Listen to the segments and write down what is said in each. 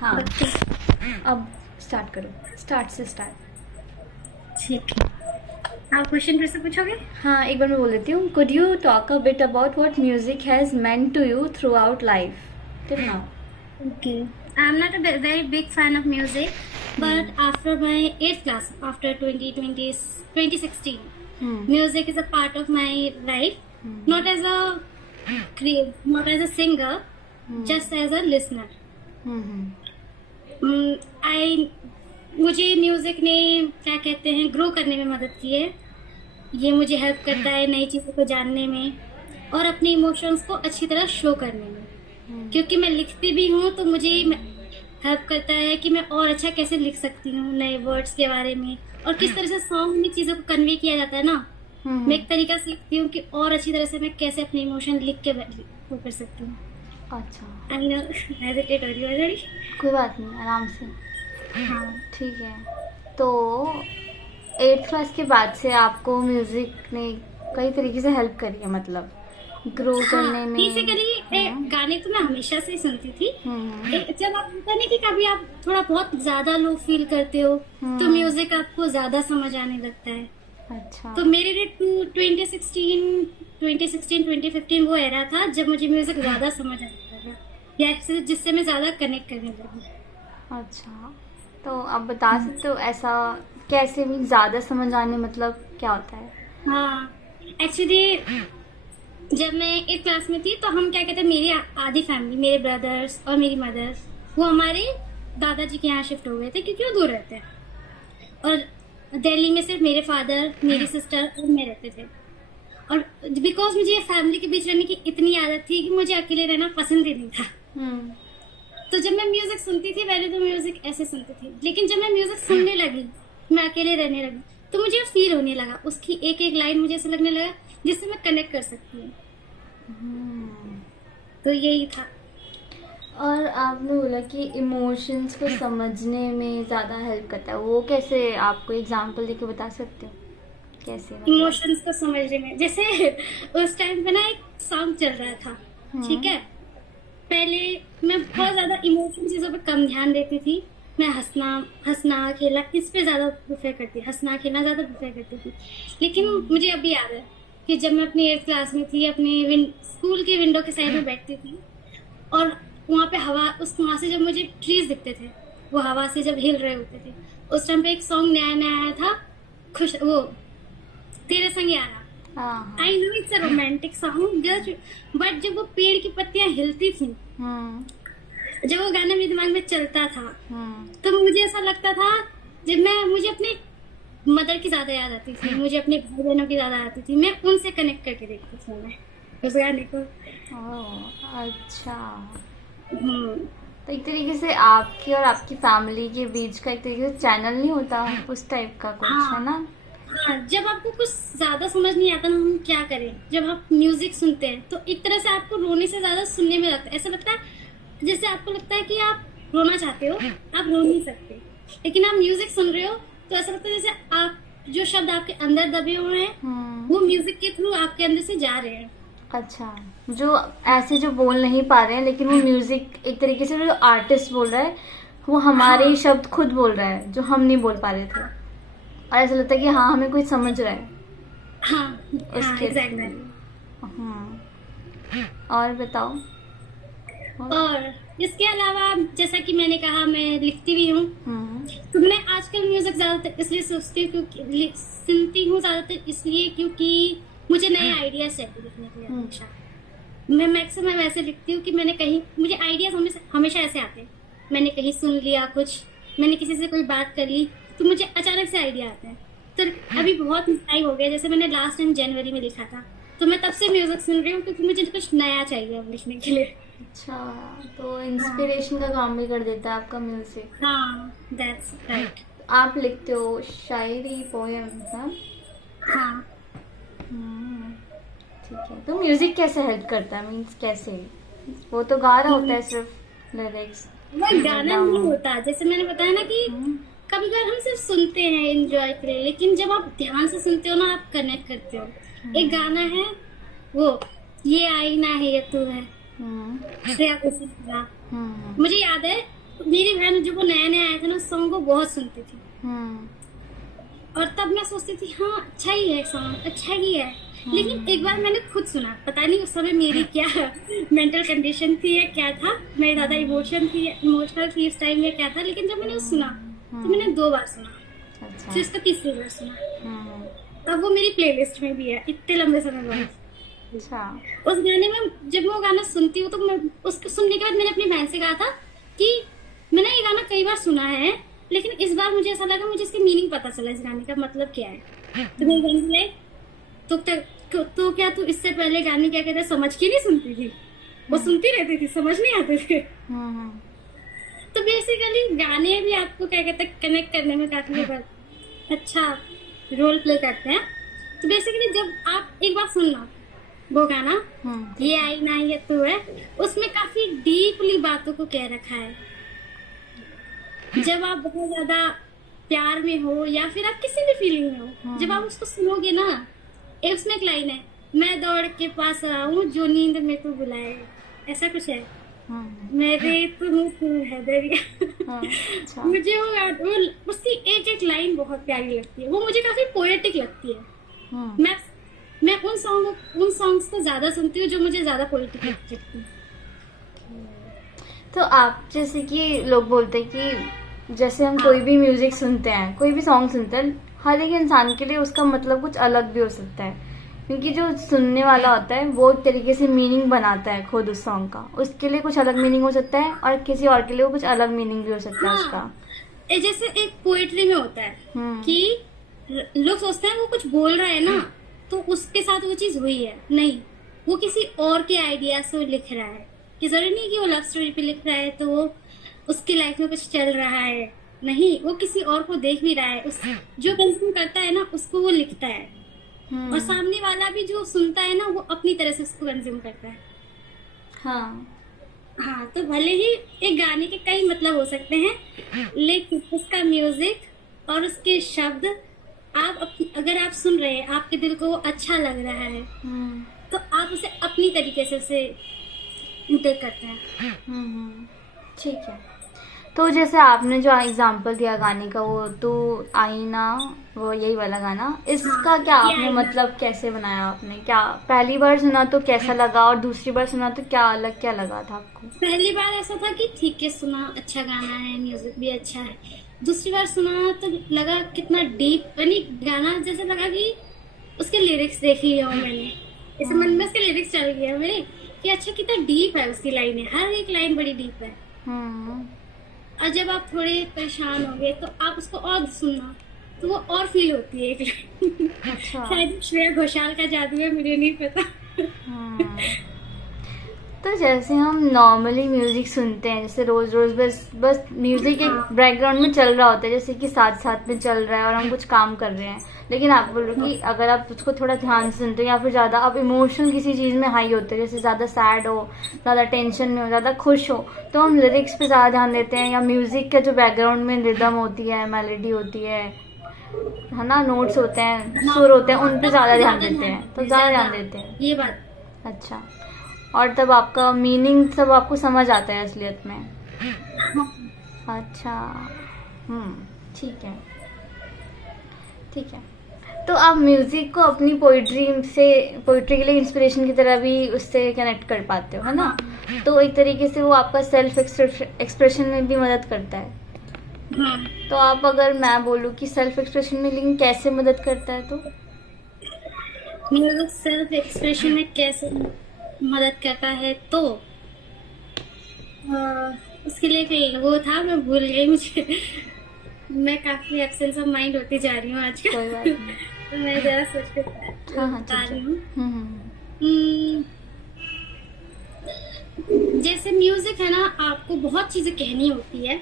हाँ, बच्चे। अब स्टार्ट करो, स्टार्ट से स्टार्ट। ठीक है, आप क्वेश्चन फिर से पूछोगे? हाँ, एक बार मैं बोल देती हूँ। Could you talk a bit about what music has meant to you throughout life till now? Okay. I'm not a very big fan of music, but after my 8th class, after 2016, music is a part of my life. Not as a not as a singer, just as a listener. I मुझे music ने क्या कहते हैं grow करने में मदद की है। ये मुझे हेल्प करता है नई चीज़ों को जानने में और अपने इमोशंस को अच्छी तरह शो करने में। क्योंकि मैं लिखती भी हूँ तो मुझे हेल्प करता है कि मैं और अच्छा कैसे लिख सकती हूँ नए वर्ड्स के बारे में और किस तरह से सॉन्ग में चीज़ों को कन्वे किया जाता है ना। मैं एक तरीका सीखती हूँ कि और अच्छी तरह से मैं कैसे अपने इमोशन लिख के वो कर सकती हूँ। अच्छा, आई नो हेजिटेट हो रही हो already? कोई बात नहीं, आराम से। हाँ, ठीक है, तो 8th क्लास के बाद से आपको म्यूजिक ने कई तरीके से हेल्प करी है, मतलब ग्रो करने में। बेसिकली गाने तो मैं हमेशा से ही सुनती थी। जब आप होता नहीं कि कभी आप थोड़ा बहुत ज्यादा लो फील करते हो तो म्यूजिक आपको ज्यादा समझ आने लगता है। अच्छा, तो मेरे लिए 2015 वो एरा था जब मुझे म्यूजिक ज्यादा समझ आने लगा या जिससे मैं ज्यादा कनेक्ट करने लगी। अच्छा, तो आप बता सकते हो ऐसा कैसे भी ज़्यादा समझ आने, मतलब क्या होता है? हाँ, एक्चुअली जब मैं 8th क्लास में थी तो हम क्या कहते हैं मेरी आधी फैमिली, मेरे ब्रदर्स और मेरी मदर्स, वो हमारे दादाजी के यहाँ शिफ्ट हो गए थे क्योंकि वो दूर रहते हैं और दिल्ली में सिर्फ मेरे फादर, मेरी सिस्टर और मैं रहते थे। और बिकॉज मुझे फैमिली के बीच रहने की इतनी आदत थी कि मुझे अकेले रहना पसंद ही नहीं था। तो जब मैं म्यूजिक सुनती थी, पहले तो म्यूजिक ऐसे सुनती थी, लेकिन जब मैं म्यूजिक सुनने लगी, मैं अकेले रहने लगी, तो मुझे फील होने लगा, उसकी एक एक लाइन मुझे ऐसा लगने लगा जिससे मैं कनेक्ट कर सकती हूँ। तो यही था। और आपने बोला कि इमोशंस को समझने में ज़्यादा हेल्प करता है, वो कैसे? आपको एग्जांपल देके बता सकते हो कैसे? मतलब इमोशंस को समझने में, जैसे उस टाइम पे ना एक सॉन्ग चल रहा था, ठीक है। पहले मैं बहुत ज्यादा इमोशन चीजों पे कम ध्यान देती थी। मैं हंसना खेलना इस पे ज्यादा प्रेफर करती, हंसना खेलना ज्यादा प्रेफर करती थी। लेकिन मुझे अभी याद है कि जब मैं अपनी 8th क्लास में थी, अपनी स्कूल के विंडो के साइड में बैठती थी और वहाँ पे वहाँ से जब मुझे ट्रीज दिखते थे, वो हवा से जब हिल रहे होते थे, उस टाइम पे एक सॉन्ग नया नया आया था, वो तेरे संग यारा। I know it's a romantic song, but जब वो पेड़ की पत्तियां हिलती थी, जब वो गाना मेरे दिमाग में चलता था, तो मुझे ऐसा लगता था जब मुझे अपने मदर की ज्यादा याद आती थी, मुझे अपने भाई बहनों की ज्यादा आती थी, मैं उनसे कनेक्ट करके देखती थी मैं उस गाने को। अच्छा, तो एक तरीके से आपकी और आपकी फैमिली के बीच का एक तरीके से चैनल नहीं होता, उस टाइप का कुछ है ना? हाँ, जब आपको कुछ ज्यादा समझ नहीं आता ना हम क्या करें, जब आप म्यूजिक सुनते हैं तो एक तरह से आपको रोने से ज्यादा सुनने में लगता है। ऐसा लगता है जैसे आपको लगता है कि आप रोना चाहते हो, आप रो नहीं सकते, लेकिन आप म्यूजिक सुन रहे हो तो ऐसा लगता है जैसे आप जो शब्द आपके अंदर दबे हुए हैं वो म्यूजिक के थ्रू आपके अंदर से जा रहे हैं। अच्छा, जो ऐसे जो बोल नहीं पा रहे हैं, लेकिन वो म्यूजिक एक तरीके से जो आर्टिस्ट बोल रहा है वो हमारे शब्द खुद बोल रहा है जो हम नहीं बोल पा रहे थे, और ऐसा लगता है कि हाँ हमें कोई समझ रहा है। उसके एग्जैक्टली। और बताओ। और इसके अलावा जैसा कि मैंने कहा मैं लिखती भी हूँ, तो मैं आजकल म्यूजिक ज्यादातर इसलिए सुनती हूँ ज्यादातर इसलिए क्योंकि मुझे नए आइडियाज चाहिए लिखने के लिए। हमेशा मैं मैक्सिमम ऐसे लिखती हूँ कि मुझे आइडियाज हमेशा ऐसे आते हैं, मैंने कहीं सुन लिया कुछ, मैंने किसी से कोई बात कर ली तो मुझे अचानक से आइडिया आता है। तो अभी बहुत टाइम हो गया, जैसे मैंने लास्ट टाइम जनवरी में लिखा था, तो मैं तब से म्यूजिक सुन रही हूँ क्योंकि मुझे कुछ नया चाहिए अब लिखने के लिए। अच्छा, तो इंस्पिरेशन का काम भी कर देता है आपका म्यूजिक। हाँ, दैट्स राइट। आप लिखते हो शायरी, पोएम? हाँ, ठीक है, तो म्यूजिक कैसे हेल्प करता है? मीन्स कैसे? वो तो गा रहा होता है सिर्फ लिरिक्स, वो गाना नहीं होता। जैसे मैंने बताया ना कि कभी कभी हम सिर्फ सुनते हैं एंजॉय के लिए, लेकिन जब आप ध्यान से सुनते हो ना आप कनेक्ट करते हो। एक गाना है वो ये आईना है ये तू है, श्रेया घोषाल का। मुझे याद है मेरे मैं जब वो नया नया आया था ना सॉन्ग, वो बहुत सुनती थी। हम्म और तब मैं सोचती थी हाँ अच्छा ही है सॉन्ग, अच्छा ही है। लेकिन एक बार मैंने खुद सुना, पता नहीं उस समय मेरी क्या मेंटल कंडीशन थी या क्या था, मैं ज्यादा इमोशनल थी इस टाइम या क्या था, लेकिन जब मैंने वो सुना तो मैंने 2 बार सुना, अच्छा। फिर उसका तीसरी बार सुना। हम्म अब वो मेरी प्लेलिस्ट में भी है इतने लंबे समय बाद। अच्छा। उस गाने में जब मैं वो गाना सुनती हूँ तो मैं उसको सुनने के बाद मैंने अपनी बहन से कहा था कि मैंने ये गाना कई बार सुना है, लेकिन इस बार मुझे ऐसा लगा मुझे इसकी मीनिंग पता चला, इस गाने का मतलब क्या है। तो मेरी बहन बोले तो क्या तू इससे पहले गाने क्या कहते समझ के नहीं सुनती थी? वो सुनती रहती थी, समझ नहीं आते थे। हम्म तो बेसिकली गाने भी आपको क्या कहते हैं कनेक्ट करने में काफी अच्छा रोल प्ले करते हैं। तो बेसिकली जब आप एक बार सुनना वो गाना, ये आई ना ये तू है, उसमें काफी डीपली बातों को कह रखा है। जब आप बहुत ज्यादा प्यार में हो या फिर आप किसी भी फीलिंग में हो, जब आप उसको सुनोगे ना, उसमें एक लाइन है, मैं दौड़ के पास आऊं जो नींद में तू बुलाए, ऐसा कुछ है। मेरे तू है दरिया। अच्छा। मुझे वो उसकी एक एक लाइन बहुत प्यारी लगती है, वो मुझे काफी पोएटिक लगती है। मैं उन सॉन्ग्स को ज्यादा सुनती हूँ जो मुझे ज्यादा पोएटिक लगती है। तो आप जैसे कि लोग बोलते हैं कि जैसे हम कोई भी म्यूजिक सुनते हैं, कोई भी सॉन्ग सुनते हैं, हर एक इंसान के लिए उसका मतलब कुछ अलग भी हो सकता है, क्योंकि जो सुनने वाला होता है वो एक तरीके से मीनिंग बनाता है खुद उस सॉन्ग का, उसके लिए कुछ अलग मीनिंग हो सकता है और किसी और के लिए वो कुछ अलग मीनिंग भी हो सकता है उसका। जैसे एक पोएट्री में होता है कि लोग सोचते हैं वो कुछ बोल रहा है ना तो उसके साथ वो चीज हुई है, नहीं, वो किसी और के आइडिया से लिख रहा है। कि जरूरी नहीं कि वो लव स्टोरी पे लिख रहा है तो वो उसकी लाइफ में कुछ चल रहा है, नहीं, वो किसी और को देख भी रहा है, जो कंज्यूम करता है ना उसको वो लिखता है, और सामने वाला भी जो सुनता है ना वो अपनी तरह से उसको कंज्यूम करता है। हाँ, तो भले ही एक गाने के कई मतलब हो सकते हैं, लेकिन उसका म्यूजिक और उसके शब्द अगर आप सुन रहे हैं, आपके दिल को वो अच्छा लग रहा है, तो आप उसे अपनी तरीके से उसे टेक करते हैं। ठीक है। तो जैसे आपने जो एग्जांपल दिया गाने का, वो तो आईना, वो यही वाला गाना, इसका क्या आपने मतलब कैसे बनाया आपने? क्या पहली बार सुना तो कैसा लगा और दूसरी बार सुना तो क्या अलग क्या लगा था आपको? पहली बार ऐसा था कि ठीक है सुना, अच्छा गाना है, म्यूजिक भी अच्छा है। दूसरी बार सुना तो लगा कितना डीप, यानी गाना जैसे लगा कि उसके लिरिक्स देख लिया हूँ मैंने, ऐसे मन में उसके लिरिक्स चल गया मेरे कि अच्छा कितना डीप है उसकी लाइनें, हर एक लाइन बड़ी डीप है। और जब आप थोड़े परेशान हो गए तो आप उसको और सुनना तो वो और फील होती है एक लाइन। अच्छा। शायद श्रेया घोषाल का जादू है, मुझे नहीं पता। तो जैसे हम नॉर्मली म्यूजिक सुनते हैं, जैसे रोज रोज बस म्यूजिक एक बैकग्राउंड में चल रहा होता है, जैसे कि साथ साथ में चल रहा है और हम कुछ काम कर रहे हैं, लेकिन आप बोलो कि अगर आप उसको थोड़ा ध्यान से सुनते हो या फिर ज्यादा आप इमोशनल किसी चीज में हाई होते हैं, जैसे ज्यादा सैड हो, ज्यादा टेंशन में हो, ज्यादा खुश हो, तो हम लिरिक्स पे ज्यादा ध्यान देते हैं, या म्यूजिक का जो बैकग्राउंड में रिदम होती है, मेलोडी होती है ना, नोट्स होते हैं, सुर होते हैं, उन पे ज्यादा ध्यान देते हैं, तो ज्यादा ध्यान देते हैं ये बात। अच्छा। और तब आपका मीनिंग सब आपको समझ आता है असलियत में? अच्छा। ठीक है, ठीक है। तो आप म्यूजिक को अपनी पोइट्री के लिए इंस्पिरेशन की तरह भी उससे कनेक्ट कर पाते हो, है ना? तो एक तरीके से वो आपका सेल्फ एक्सप्रेशन में भी मदद करता है। तो आप, अगर मैं बोलूँ कि सेल्फ एक्सप्रेशन में लिंक कैसे मदद करता है, तो म्यूजिक सेल्फ एक्सप्रेशन में कैसे मदद करता है, तो उसके लिए एक वो था, मैं भूल गई, मुझे मैं काफी एब्सेंस ऑफ माइंड होती जा रही हूँ आजकल। कोई बात नहीं। तो मैं जरा सोच के बता रही हूँ। जैसे म्यूजिक है ना, आपको बहुत चीजें कहनी होती है,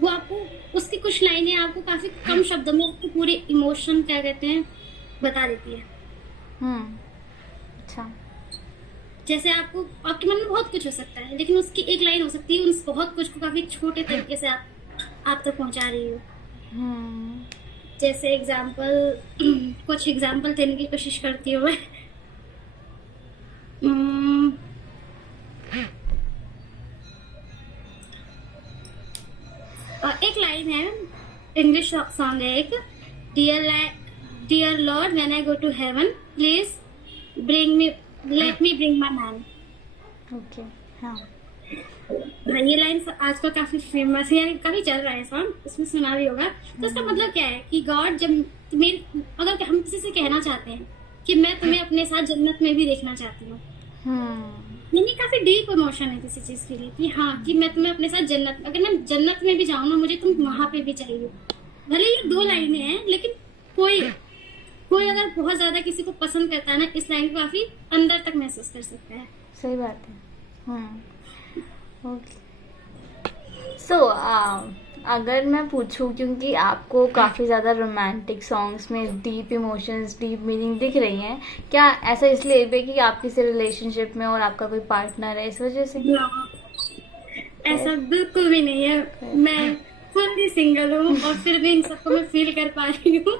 वो आपको उसकी कुछ लाइनें आपको काफी कम शब्दों में आपके पूरे इमोशन क्या कहते हैं बता देती है। अच्छा। जैसे आपको आपके मन में बहुत कुछ हो सकता है, लेकिन उसकी एक लाइन हो सकती है उस बहुत कुछ को काफी छोटे तरीके से आप तक पहुंचा रही हो। जैसे कुछ एग्जाम्पल देने की कोशिश करती हूँ मैं। एक लाइन है, इंग्लिश सॉन्ग है एक, dear lord when I go to heaven please bring me let me bring my man. Okay. हाँ। हाँ, ये लाइन आजकल काफी फेमस है, यानी काफी चल रहा है सॉन्ग, उसमें सुना भी होगा। तो उसका मतलब क्या है कि गॉड जब अगर हम किसी से कहना चाहते हैं कि मैं तुम्हें अपने साथ जन्नत में भी देखना चाहती हूँ, यानी काफी डीप इमोशन है किसी चीज के लिए कि हाँ कि मैं तुम्हें अपने साथ जन्नत, अगर मैं जन्नत में भी जाऊँ ना, मुझे तुम वहां पे भी चाहिए। भले ये 2 लाइनें हैं, लेकिन कोई अगर बहुत ज्यादा किसी को पसंद करता है ना, इस लाइन को काफी अंदर तक महसूस कर सकता है। सही बात है। ओके। सो अगर मैं पूछूं, क्योंकि आपको काफ़ी ज़्यादा रोमांटिक सॉन्ग्स में डीप इमोशंस, डीप मीनिंग दिख रही हैं, क्या ऐसा इसलिए भी कि आप किसी रिलेशनशिप में और आपका कोई पार्टनर है, इस वजह से? ऐसा बिल्कुल भी नहीं है, मैं फुल्ली सिंगल हूँ और फिर भी इन सबको मैं फील कर पा रही हूँ।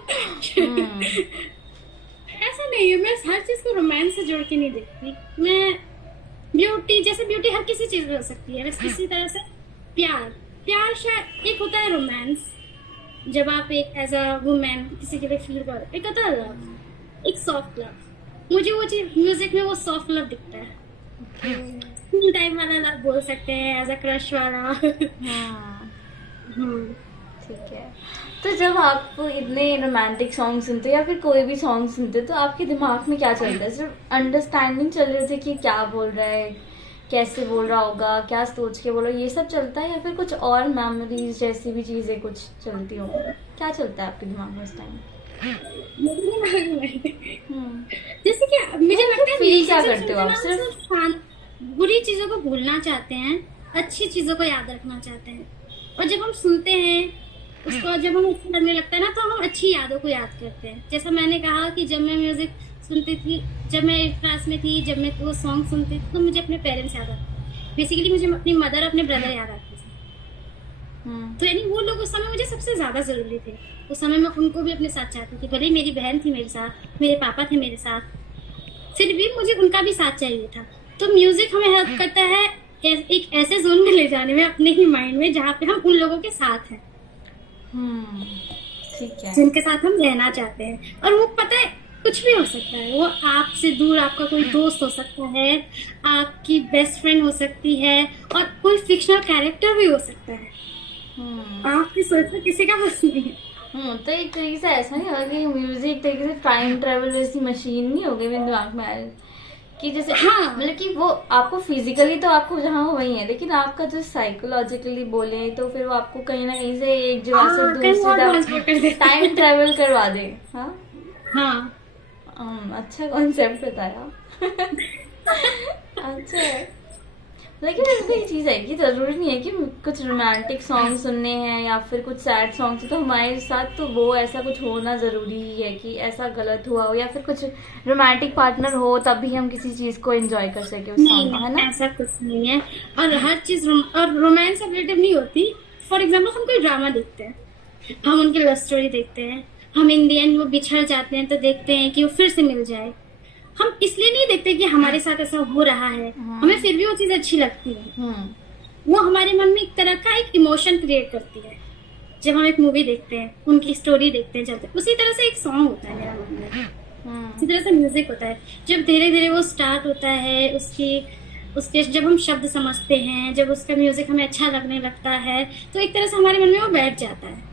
ऐसा नहीं है, मैं हर चीज को रोमांस से जोड़ के नहीं देखती। मैं ब्यूटी हर किसी चीज में हो सकती है, वैसे इसी तरह से प्यार शायद एक होता है रोमांस, जब आप एक एज अ वुमेन किसी के लिए फील करो, एक होता है लव, एक सॉफ्ट लव। मुझे वो चीज म्यूजिक में वो सॉफ्ट लव दिखता है, टाइम वाला लव बोल सकते हैं, एज अ क्रश वाला। ठीक है। तो जब आप इतने रोमांटिक सॉन्ग सुनते हो या फिर कोई भी सॉन्ग सुनते हो, तो आपके दिमाग में क्या चलता है? सिर्फ अंडरस्टैंडिंग चल रही होती है कि क्या बोल रहा है, कैसे बोल रहा होगा, क्या सोच के बोलो, ये सब चलता है, या फिर कुछ और मेमोरीज जैसी भी चीजें कुछ चलती हो? क्या चलता है आपके दिमाग में उस टाइम? जैसे कि मुझे लगता है फील क्या करते हो आप? सिर्फ बुरी चीजों को भूलना चाहते हैं, अच्छी चीजों को याद रखना चाहते हैं, और जब हम सुनते हैं उसको, जब हम अच्छा लगने लगता है ना, तो हम अच्छी यादों को याद करते हैं। जैसा मैंने कहा कि जब मैं म्यूजिक सुनती थी, जब मैं क्लास में थी, जब मैं वो सॉन्ग सुनती थी, तो मुझे अपने पेरेंट्स याद आते, बेसिकली मुझे अपनी मदर, अपने ब्रदर याद आते थे। तो यानी वो लोग उस समय मुझे सबसे ज्यादा जरूरी थे। उस समय मैं उनको भी अपने साथ चाहती थी, भले मेरी बहन थी मेरे साथ, मेरे पापा थे मेरे साथ, फिर भी मुझे उनका भी साथ चाहिए था। तो म्यूजिक हमें हेल्प करता है एक ऐसे जोन में ले जाने में, अपने ही माइंड में, जहाँ पे हम उन लोगों के साथ हैं, ठीक है, जिनके साथ हम रहना चाहते हैं। और वो पता है कुछ भी हो सकता है, वो आपसे दूर आपका कोई दोस्त हो सकता है, आपकी बेस्ट फ्रेंड हो सकती है, और कोई फिक्शनल कैरेक्टर भी हो सकता है। आपकी सोच में किसी का बस नहीं है। तो एक तरीके से ऐसा नहीं होगा कि म्यूजिक एक तरीके से टाइम ट्रेवल जैसी मशीन नहीं होगी मेरे दिमाग में आया कि जैसे, हाँ मतलब कि वो आपको फिजिकली तो आपको जहाँ हो वही है, लेकिन आपका जो साइकोलॉजिकली बोले तो फिर वो आपको कहीं ना कहीं से एक जगह से दूसरी टाइम ट्रेवल करवा दे। हाँ, अच्छा कॉन्सेप्ट बताया। अच्छा है, लेकिन इसमें एक चीज है कि जरूरी नहीं है कि कुछ रोमांटिक सॉन्ग सुनने हैं या फिर कुछ सैड सॉन्ग तो हमारे साथ तो वो ऐसा कुछ होना जरूरी ही है कि ऐसा गलत हुआ हो, या फिर कुछ रोमांटिक पार्टनर हो तभी हम किसी चीज को एंजॉय कर सके उस सॉन्ग में, है ना? ऐसा कुछ नहीं है, और हर चीज और रोमांस रिलेटिव नहीं होती। फॉर एग्जाम्पल हम कोई ड्रामा देखते हैं, हम उनकी लव स्टोरी देखते हैं, हम इन दी एंड वो बिछड़ जाते हैं तो देखते हैं कि वो फिर से मिल जाए। हम इसलिए नहीं देखते कि हमारे साथ ऐसा हो रहा है, हमें फिर भी वो चीज अच्छी लगती है। वो हमारे मन में एक तरह का एक इमोशन क्रिएट करती है। जब हम एक मूवी देखते हैं, उनकी स्टोरी देखते हैं, चलते, उसी तरह से एक सॉन्ग होता है मेरा मन में, उसी तरह से म्यूजिक होता है। जब धीरे धीरे वो स्टार्ट होता है, उसके जब हम शब्द समझते हैं, जब उसका म्यूजिक हमें अच्छा लगने लगता है, तो एक तरह से हमारे मन में वो बैठ जाता है।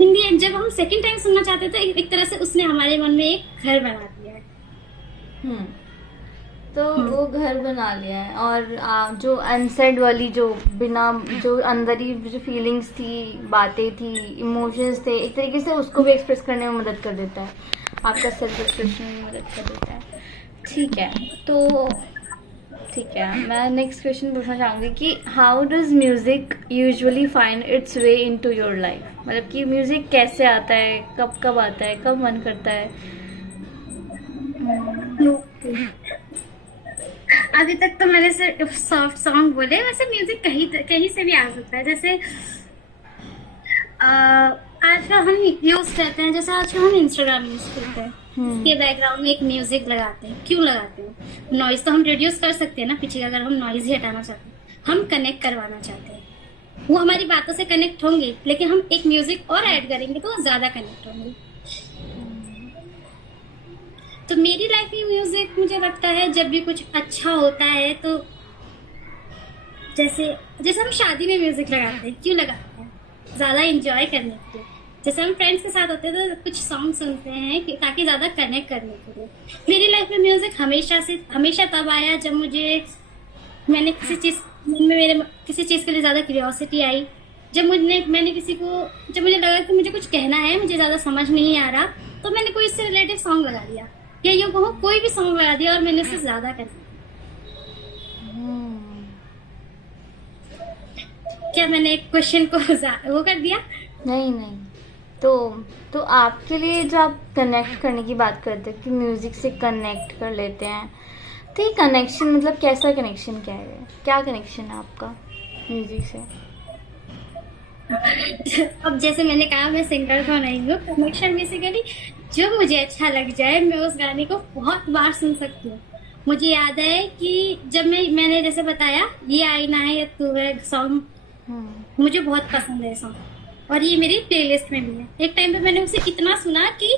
इन दी एंड जब हम सेकंड टाइम सुनना चाहते हैं, तो एक तरह से उसने हमारे मन में एक घर बना दिया है। तो वो घर बना लिया है, और जो अनसेड वाली, जो बिना, जो अंदर ही जो फीलिंग्स थी, बातें थी, इमोशंस थे, एक तरीके से उसको भी एक्सप्रेस करने में मदद कर देता है, आपका सेल्फ एक्सप्रेशन में मदद कर देता है। ठीक है, तो ठीक है, मैं नेक्स्ट क्वेश्चन पूछना चाहूँगी कि how does music usually find its way into your life? मतलब कि म्यूजिक कैसे आता है, कब कब आता है, कब मन करता है? अभी तक तो मैंने सिर्फ सॉफ्ट सॉन्ग बोले, वैसे म्यूजिक कहीं से भी आ सकता है। जैसे आजकल हम यूज करते हैं, जैसे आजकल हम इंस्टाग्राम यूज करते हैं, उसके बैकग्राउंड में एक म्यूजिक लगाते हैं। क्यों लगाते हैं? नॉइज तो हम रिड्यूस कर सकते हैं ना पीछे, अगर हम नॉइज ही हटाना चाहते हैं, हम कनेक्ट करवाना चाहते हैं, वो हमारी बातों से कनेक्ट होंगे, लेकिन हम एक म्यूजिक और ऐड करेंगे तो वो ज्यादा कनेक्ट होंगे। तो मेरी लाइफ में म्यूजिक मुझे लगता है जब भी कुछ अच्छा होता है तो जैसे जैसे हम शादी में म्यूजिक लगाते हैं, क्यों लगाते हैं? ज्यादा एंजॉय करने के लिए। जैसे हम फ्रेंड्स के साथ होते हैं तो कुछ सॉन्ग सुनते हैं ताकि ज्यादा कनेक्ट करने के लिए। मेरी लाइफ में म्यूजिक हमेशा तब आया जब मैंने किसी चीज के लिए ज्यादा क्यूरियोसिटी आई, जब मुझे लगा कि मुझे कुछ कहना है, मुझे ज्यादा समझ नहीं आ रहा, तो मैंने कोई इससे रिलेटेड सॉन्ग लगा दिया, या यूँ कहूँ कोई भी सॉन्ग लगा दिया और मैंने उससे ज्यादा कर दिया। क्या मैंने क्वेश्चन को वो कर दिया? नहीं नहीं, तो आपके लिए जो आप कनेक्ट करने की बात करते हैं कि म्यूजिक से कनेक्ट कर लेते हैं, तो ये कनेक्शन मतलब कैसा कनेक्शन, क्या है, क्या कनेक्शन है आपका म्यूजिक से? अब जैसे मैंने कहा मैं सिंगर तो नहीं हूँ, कनेक्शन बेसिकली जो मुझे अच्छा लग जाए मैं उस गाने को बहुत बार सुन सकती हूँ। मुझे याद है कि जब मैंने जैसे बताया ये आईना है या तू है सॉन्ग, मुझे बहुत पसंद है सॉन्ग और ये मेरी प्लेलिस्ट में भी है। एक टाइम पे मैंने उसे इतना सुना कि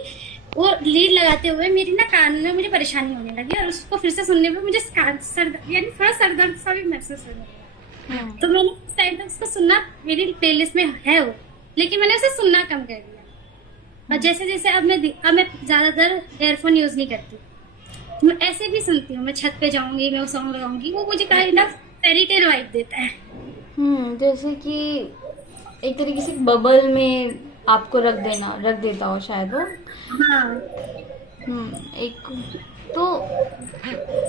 वो लीड लगाते हुए मेरी ना कान में मुझे परेशानी होने लगी और उसको फिर से सुनने पे मुझे यानी थोड़ा सरदर्द सा भी महसूस होने लगा। तो मैंने उस टाइम तक उसको सुनना, मेरी प्लेलिस्ट में है वो, लेकिन मैंने उसे सुनना कम कर दिया। और जैसे जैसे अब मैं ज्यादातर एयरफोन यूज नहीं करती, मैं ऐसे भी सुनती हूँ। मैं छत पे जाऊंगी, मैं वो सॉन्ग लगाऊंगी, वो मुझे kind of fairy tale vibe देता है। जैसे कि एक तरीके से बबल में आपको रख देता हो शायद वो। हाँ। एक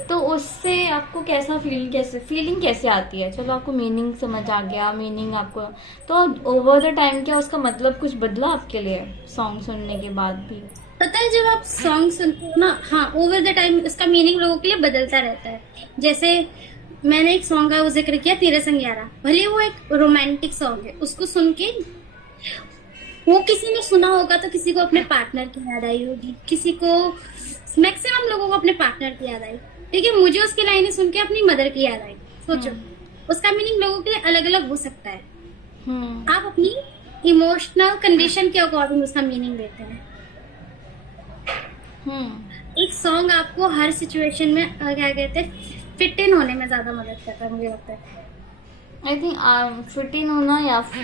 तो उससे आपको फीलिंग कैसे आती है? चलो आपको मीनिंग समझ आ गया, मीनिंग आपको, तो ओवर द टाइम क्या उसका मतलब कुछ बदला आपके लिए सॉन्ग सुनने के बाद भी? पता है जब आप सॉन्ग सुनते हो ना, हाँ, ओवर द टाइम उसका मीनिंग लोगों के लिए बदलता रहता है। जैसे मैंने एक सॉन्ग का वो जिक्र किया, तेरे संग यारा, भले वो एक रोमांटिक सॉन्ग है, उसको सुन के वो किसी ने सुना होगा तो किसी को अपने पार्टनर की याद आई होगी, किसी को, मैक्सिमम लोगों को अपने पार्टनर की याद आई, लेकिन मुझे उसकी लाइनें सुन के अपनी मदर की याद आई। सोचो, उसका मीनिंग लोगों के लिए अलग अलग हो सकता है। आप अपनी इमोशनल कंडीशन के अकॉर्डिंग उसका मीनिंग देते हैं। एक सॉन्ग आपको हर सिचुएशन में क्या कहते हैं, फिट इन होने में ज्यादा मदद करता है, मुझे लगता है। आई थिंक फिट इन होना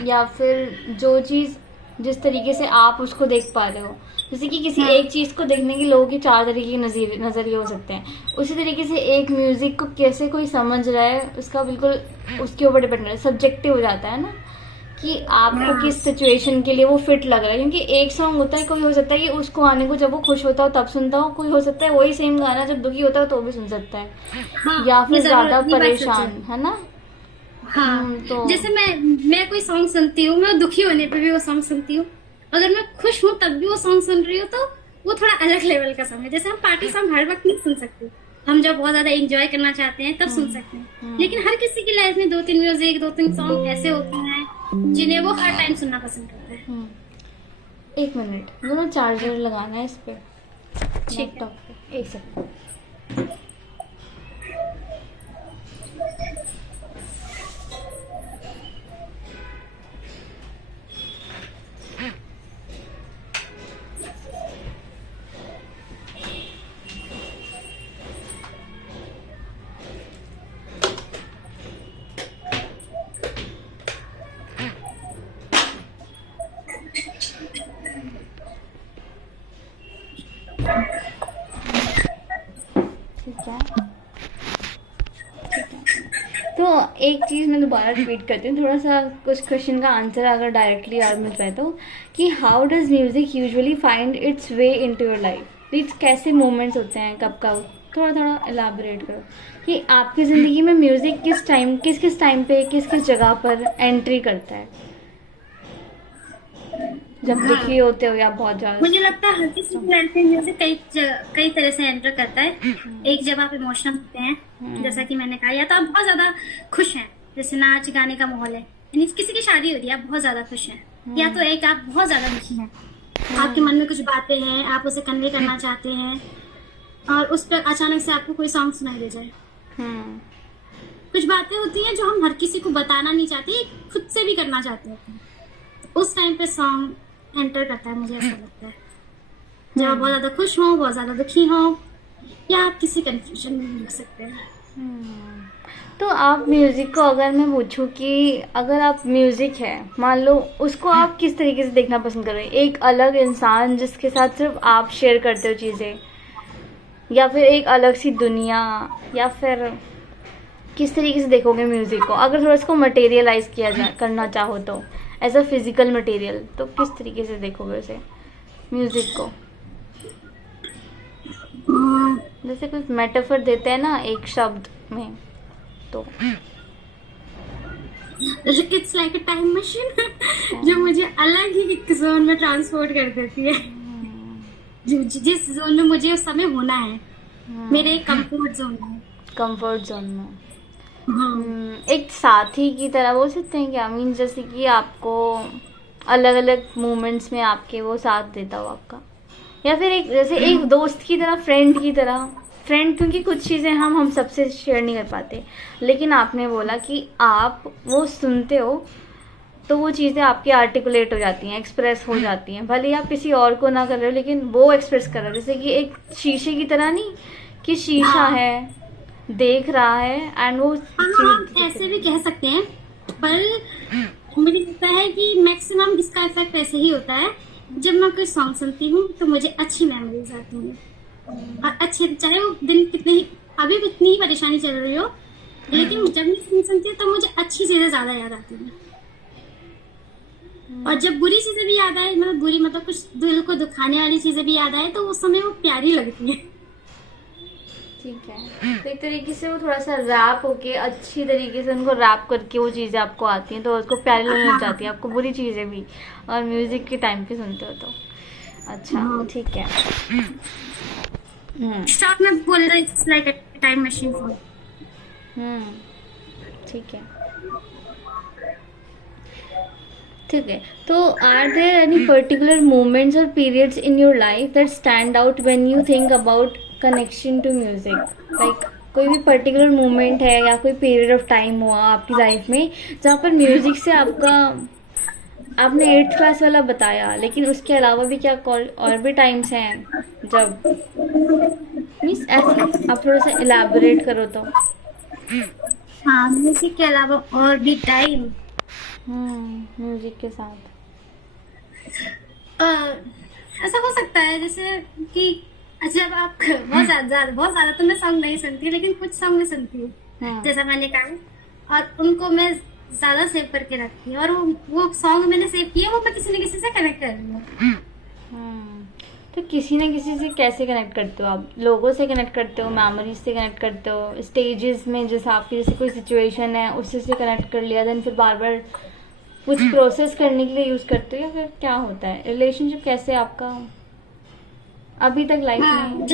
या फिर जो चीज जिस तरीके से आप उसको देख पा रहे हो, जैसे कि किसी एक चीज को देखने के लोगों के 4 तरीके के नजरिए हो सकते हैं, उसी तरीके से एक म्यूजिक को कैसे कोई समझ रहा है उसका बिल्कुल उसके ऊपर डिपेंड करता है, सब्जेक्टिव हो जाता है ना, कि आपको किस सिचुएशन के लिए वो फिट लग रहा है। क्योंकि एक सॉन्ग होता है, कोई हो सकता है कि उसको आने को जब वो खुश होता हो तब सुनता हो, कोई हो सकता है वही सेम गाना जब दुखी होता हो तो भी सुन सकता है, या फिर ज्यादा परेशान, है ना। हाँ, तो जैसे मैं कोई सॉन्ग सुनती हूँ, मैं दुखी होने पे भी वो सॉन्ग सुनती हूँ, अगर मैं खुश हूँ तब भी वो सॉन्ग सुन रही हूँ, तो वो थोड़ा अलग लेवल का सॉन्ग है। जैसे हम पार्टी सॉन्ग हर वक्त नहीं सुन सकते, हम जब बहुत ज्यादा एंजॉय करना चाहते हैं तब सुन सकते हैं, लेकिन हर किसी की लाइफ में 2-3 सॉन्ग ऐसे होते हैं जिन्हें वो हर टाइम सुनना पसंद करता है। 1 मिनट, वो ना चार्जर लगाना है इस पे, ठीक है। लैपटॉप पे, 1 सेकंड। ठीक है। तो एक चीज़ मैं दोबारा रिपीट करती हूँ, थोड़ा सा कुछ क्वेश्चन का आंसर अगर डायरेक्टली याद मिल पाए तो, कि how does music usually find its way into your life? Please कैसे मोमेंट्स होते हैं, कब कब, थोड़ा एलाबोरेट करो कि आपकी ज़िंदगी में म्यूजिक किस टाइम पे किस जगह पर एंट्री करता है, जब दुखी होते हो या बहुत ज्यादा? मुझे लगता है हर किसी की लाइफ में म्यूजिक कई तरह से एंटर करता है। एक जब आप इमोशनल होते हैं, जैसा कि मैंने कहा, या तो आप बहुत ज्यादा खुश हैं, जैसे नाच गाने का माहौल है, यानी किसी की शादी हो रही है, आप बहुत ज्यादा खुश हैं, या तो एक आप बहुत ज्यादा दुखी हैं, आपके मन में कुछ बातें हैं, आप उसे कन्वे करना चाहते हैं और उस पर अचानक से आपको कोई सॉन्ग सुनाई दे जाए। कुछ बातें होती हैं जो हम हर किसी को बताना नहीं चाहते, खुद से भी करना चाहते होते हैं। तो उस टाइम पे सॉन्ग एंटर करता है, मुझे ऐसा लगता है। जब आप बहुत ज्यादा खुश हो, बहुत ज्यादा दुखी हो, या आप किसी कंफ्यूजन में लिख सकते हैं। तो आप म्यूज़िक को, अगर मैं पूछूं कि अगर आप म्यूज़िक है मान लो, उसको आप किस तरीके से देखना पसंद करोगे? एक अलग इंसान जिसके साथ सिर्फ आप शेयर करते हो चीज़ें, या फिर एक अलग सी दुनिया, या फिर किस तरीके से देखोगे म्यूज़िक को? अगर थोड़ा इसको मटेरियलाइज किया जाए, करना चाहो तो एज अ फिजिकल मटेरियल, तो किस तरीके से देखोगे उसे, म्यूज़िक को? जैसे कुछ मेटाफर देते हैं ना एक शब्द में, तो it's like a time machine जो मुझे अलग ही एक जोन में ट्रांसपोर्ट कर देती है, जिस जोन में मुझे उस समय होना है, मेरे कंफर्ट जोन में। कंफर्ट जोन में हाँ। एक साथी की तरह बोल सकते हैं क्या? मीन जैसे कि आपको अलग अलग मोमेंट्स में आपके वो साथ देता हो आपका, या फिर एक जैसे एक दोस्त की तरह, फ्रेंड की तरह। फ्रेंड क्योंकि कुछ चीज़ें हम सबसे शेयर नहीं कर पाते, लेकिन आपने बोला कि आप वो सुनते हो तो वो चीज़ें आपकी आर्टिकुलेट हो जाती हैं, एक्सप्रेस हो जाती हैं, भले ही आप किसी और को ना कर रहे हो लेकिन वो एक्सप्रेस कर रहे हो। जैसे कि एक शीशे की तरह, नहीं कि शीशा है, देख रहा है, एंड वो हम ऐसे भी कह सकते हैं, पर मुझे लगता है कि मैक्सिमम इसका इफेक्ट ऐसे ही होता है, जब मैं कोई सॉन्ग सुनती हूँ तो मुझे अच्छी मेमोरीज आती हैं, और अच्छे, चाहे वो दिन कितने ही, अभी कितनी ही परेशानी चल रही हो, लेकिन जब मैं सॉन्ग सुनती हूँ तो मुझे अच्छी चीजें ज्यादा याद आती हैं। और जब बुरी चीजें भी याद आए, मतलब बुरी मतलब कुछ दिल को दुखाने वाली चीजें भी याद आए, तो उस समय वो प्यारी लगती है। ठीक है, तो एक तरीके से वो थोड़ा सा रैप होके, अच्छी तरीके से उनको रैप करके वो चीज़ें आपको आती हैं, तो उसको प्यारी लगने लग जाती है आपको, बुरी चीज़ें भी, और म्यूज़िक के टाइम पे सुनते हो तो। अच्छा, ठीक है। शॉर्ट में बोल रहा है, it's like a time machine for. ठीक है, ठीक है। तो are there any particular moments और periods in your life that stand out when you think about connection to music? Like कोई भी पर्टिकुलर मोमेंट है या कोई पीरियड ऑफ टाइम हुआ आपकी लाइफ में जहाँ पर म्यूजिक से आपका, आपने 8th क्लास वाला बताया, लेकिन उसके अलावा भी क्या और भी टाइम्स हैं जब, मीन्स ऐसे आप थोड़ा सा इलैबोरेट करो तो। हाँ, म्यूजिक के अलावा और भी टाइम म्यूजिक के साथ ऐसा हो सकता है, जैसे कि जब आप बहुत ज्यादा तो मैं सॉन्ग नहीं सुनती, लेकिन कुछ सॉन्ग मैं सुनती हूँ, जैसा मैंने कहा, और उनको मैं ज्यादा सेव करके रखती हूँ, और वो सॉन्ग मैंने सेव किया, वो मैं किसी न किसी से कनेक्ट कर रही हूँ। तो किसी न किसी से कैसे कनेक्ट करते हो आप? लोगों से कनेक्ट करते हो, मेमोरीज से कनेक्ट करते हो, स्टेजेस में जैसे आपकी जैसे कोई सिचुएशन है उससे से कनेक्ट कर लिया, देन फिर बार बार कुछ प्रोसेस करने के लिए यूज करते हो, या फिर क्या होता है? रिलेशनशिप कैसे आपका अभी तक लाइफ में?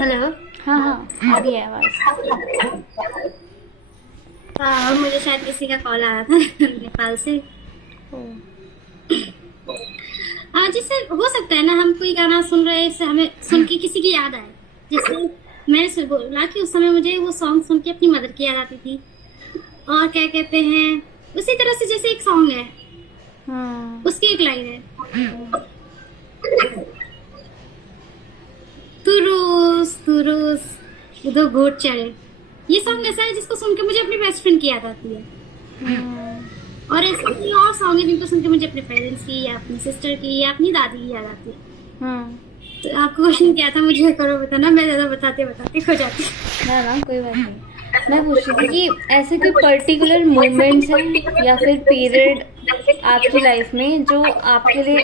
हेलो। हाँ, आ रही है आवाज। मुझे शायद किसी का कॉल आ रहा था नेपाल से। जैसे हो सकता है ना, हम कोई गाना सुन रहे हैं, हमें सुन के किसी की याद आए, जैसे मैंने बोला कि उस समय मुझे वो सॉन्ग सुन के अपनी मदर की याद आती थी, और क्या कहते हैं, उसी तरह से जैसे एक सॉन्ग है, उसकी एक लाइन है, तू रोज दो घोट चढ़े। ये सॉन्ग ऐसा है जिसको सुन के मुझे अपनी बेस्ट फ्रेंड की याद आती है। और ऐसे कई और सॉन्ग है जिनको सुन के मुझे अपने पेरेंट्स की, या अपनी सिस्टर की, या अपनी दादी की याद आती है। तो आपको क्वेश्चन क्या था, मुझे करो बताना, मैं ज्यादा बताते खो जाती। ना कोई बात नहीं। मैं पूछ रही थी कि ऐसे कोई पर्टिकुलर मोमेंट्स हैं या फिर पीरियड आपकी लाइफ में जो आपके लिए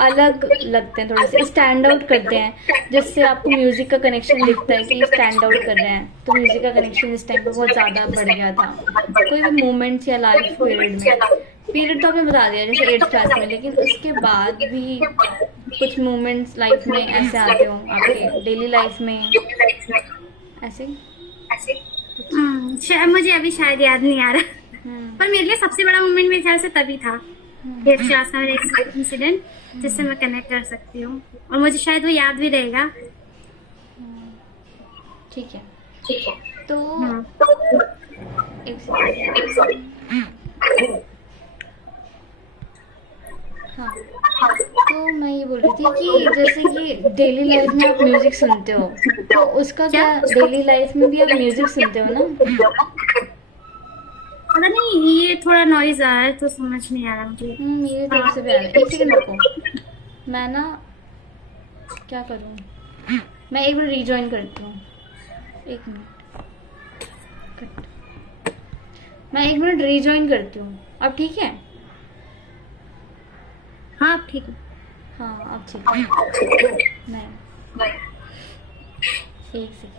अलग लगते हैं, थोड़े से स्टैंड आउट करते हैं, जिससे आपको म्यूजिक का कनेक्शन दिखता है कि स्टैंड आउट कर रहे हैं, तो म्यूजिक का कनेक्शन इस टाइम पे बहुत ज़्यादा बढ़ गया था? कोई भी मोमेंट्स या लाइफ पीरियड में? पीरियड तो आपने बता दिया जैसे 8th क्लास में, लेकिन उसके बाद भी कुछ मोमेंट्स लाइफ में ऐसे आते हो आपके डेली लाइफ में ऐसे? शायद मुझे अभी शायद याद नहीं आ रहा, पर मेरे लिए सबसे बड़ा मोमेंट मेरे ख्याल से तभी था 8th क्लास का एक इंसिडेंट, जिससे मैं कनेक्ट कर सकती हूँ, और मुझे शायद वो याद भी रहेगा। ठीक है, तो हाँ एक सेकंड। हाँ, तो मैं ये बोल रही थी कि जैसे कि डेली लाइफ में आप म्यूजिक सुनते हो, तो उसका क्या, डेली लाइफ में भी आप म्यूजिक सुनते हो ना? पता नहीं, ये थोड़ा नॉइज आ रहा है तो समझ नहीं आ रहा मुझे। मेरे तरफ से भी आ रहा है। एक सेकंड रुको, मैं ना क्या करूँ, मैं एक बार रिजॉइन करती हूँ, एक मिनट, मैं एक मिनट रिजॉइन करती हूँ। अब ठीक है? हाँ अब ठीक है। हाँ अब ठीक है। नहीं, एक सेकंड।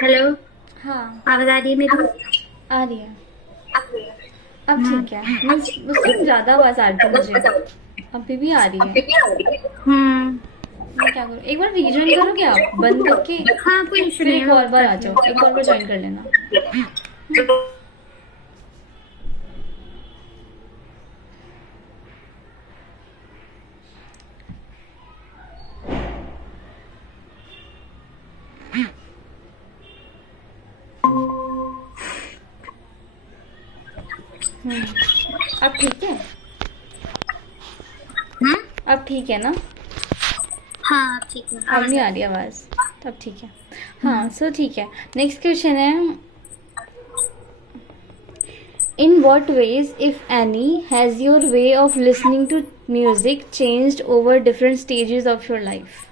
हेलो, हाँ आवाज आ रही है मेरी? आ रही है, अब ठीक है। मैं उससे ज़्यादा आवाज़ आ रही थी मुझे, अभी भी आ रही है। मैं क्या करूँ, एक बार रीजॉइन करोगे आप बंद करके? हाँ कोई इशू फिर नहीं एक है। और बार आ जाओ, एक और बार ज्वाइन कर लेना। अब ठीक है? अब ठीक है ना? हाँ ठीक है। अब नहीं आ रही आवाज़, तब ठीक है। हाँ, सो ठीक है। नेक्स्ट क्वेश्चन है, in what ways if any has your way of listening to music changed over different stages of your life?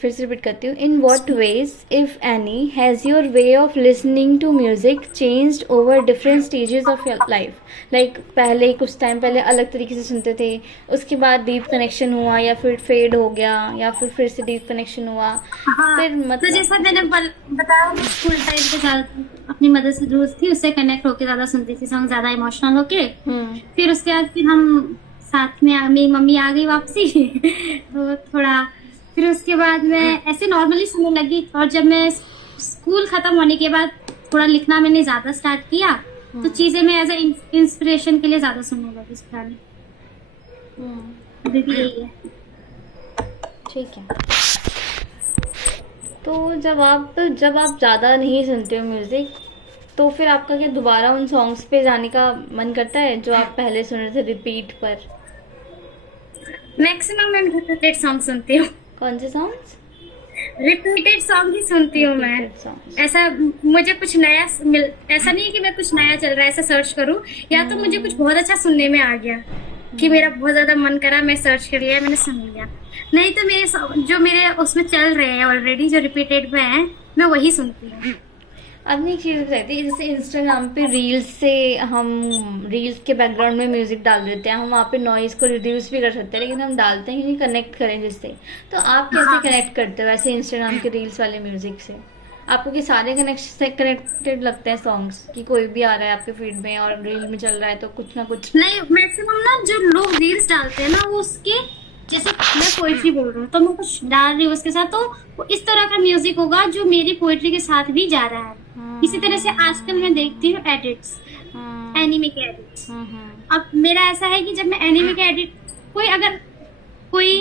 फिर से रिपीट करती हूँ, in what ways if any has your way of listening to music changed over different stages of your life? Like पहले कुछ time पहले अलग तरीके से सुनते थे, उसके बाद डीप कनेक्शन हुआ, या फिर फेड हो गया, या फिर से डीप कनेक्शन हुआ। हाँ, फिर तो मतलब जैसा मैंने बताया, स्कूल टाइम पे ज्यादा अपनी मदर से दूर थी, उससे कनेक्ट होके ज्यादा सुनती थी सॉन्ग, ज्यादा इमोशनल होके। फिर उसके बाद फिर हम साथ में मेरी मम्मी आ गई वापसी तो थोड़ा फिर उसके बाद मैं ऐसे नॉर्मली सुनने लगी। और जब मैं स्कूल खत्म होने के बाद थोड़ा लिखना मैंने ज्यादा स्टार्ट किया, तो चीजें मैं एज ए इंस्पिरेशन के लिए ज्यादा सुनने लगी इस गाने। अभी भी यही है। ठीक है। तो जब आप ज़्यादा नहीं सुनते हो म्यूज़िक, तो फिर आपका क्या दोबारा उन सॉन्ग्स पे जाने का मन करता है जो आप पहले सुन रहे थे रिपीट पर? मैक्सिमम मैं रिपीटेड सॉन्ग सुनती हूँ। कौन से सॉन्ग्स? रिपीटेड सॉन्ग ही सुनती हूँ मैं। Repeated songs। ऐसा मुझे कुछ नया ऐसा नहीं है कि मैं कुछ नया चल रहा है ऐसा सर्च करूँ, या तो मुझे कुछ बहुत अच्छा सुनने में आ गया कि मेरा बहुत ज्यादा मन करा, मैं सर्च कर लिया, मैंने सुन लिया। नहीं तो मेरे उसमें चल रहे हैं ऑलरेडी, जो रिपीटेड में है, मैं वही सुनती हूँ। अब एक चीज़ बताती है, जैसे इंस्टाग्राम पे रील्स से हम रील्स के बैकग्राउंड में म्यूजिक डाल देते हैं, हम वहाँ पे नॉइज को रिड्यूस भी कर सकते हैं, लेकिन हम डालते हैं नहीं, कनेक्ट करें जिससे। तो आप कैसे कनेक्ट करते हो ऐसे इंस्टाग्राम के रील्स वाले म्यूजिक से? आपको कि सारे कनेक्टेड लगते हैं सॉन्ग्स, कि कोई भी आ रहा है आपके फीड में और रील में चल रहा है तो कुछ ना कुछ? नहीं, मैक्सिमम ना जो लोग रील्स डालते हैं ना, वो उसके जैसे मैं पोएट्री बोल रही हूँ तो मैं कुछ डाल रही हूँ उसके साथ, तो वो इस तरह का म्यूजिक होगा जो मेरी पोएट्री के साथ भी जा रहा है। इसी तरह से आजकल मैं देखती हूँ एडिट्स, एनिमे के एडिट्स। अब मेरा ऐसा है कि जब मैं एनिमे के एडिट, कोई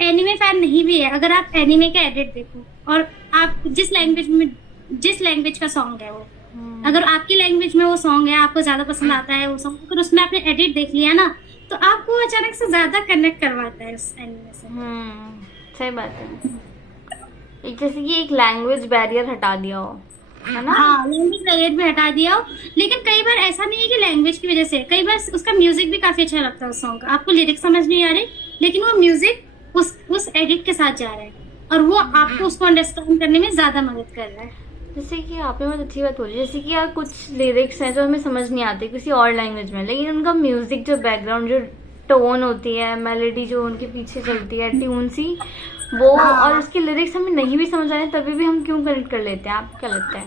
एनिमे फैन नहीं भी है, अगर आप एनिमे के एडिट देखो और आप जिस लैंग्वेज का सॉन्ग है वो, अगर आपकी लैंग्वेज में वो सॉन्ग है, आपको ज्यादा पसंद आता है वो सॉन्ग, अगर उसमें आपने एडिट देख लिया ना, तो आपको अचानक से ज्यादा कनेक्ट करवाता है उस एनिमे से। सही बात है। एक जैसे कि एक लैंग्वेज बैरियर हटा दिया हो, है ना? हाँ, लैंग्वेज बैरियर भी हटा दिया हो, लेकिन कई बार ऐसा नहीं है कि लैंग्वेज की वजह से, कई बार उसका म्यूजिक भी काफी अच्छा लगता है उस सॉन्ग का, आपको लिरिक्स समझ नहीं आ रही, लेकिन वो म्यूजिक उस एडिट के साथ जा रहा है और वो आपको उसको अंडरस्टैंड करने में ज्यादा मदद कर रहा है। जैसे कि आपने बहुत अच्छी बात बोली, जैसे कि यार कुछ लिरिक्स हैं जो हमें समझ नहीं आते किसी और लैंग्वेज में, लेकिन उनका म्यूजिक जो बैकग्राउंड जो टोन होती है, मेलोडी जो उनके पीछे चलती है, ट्यून सी वो, और उसके लिरिक्स हमें नहीं भी समझ आ रहे तभी भी हम क्यों कनेक्ट कर लेते हैं? आपको क्या लगता है?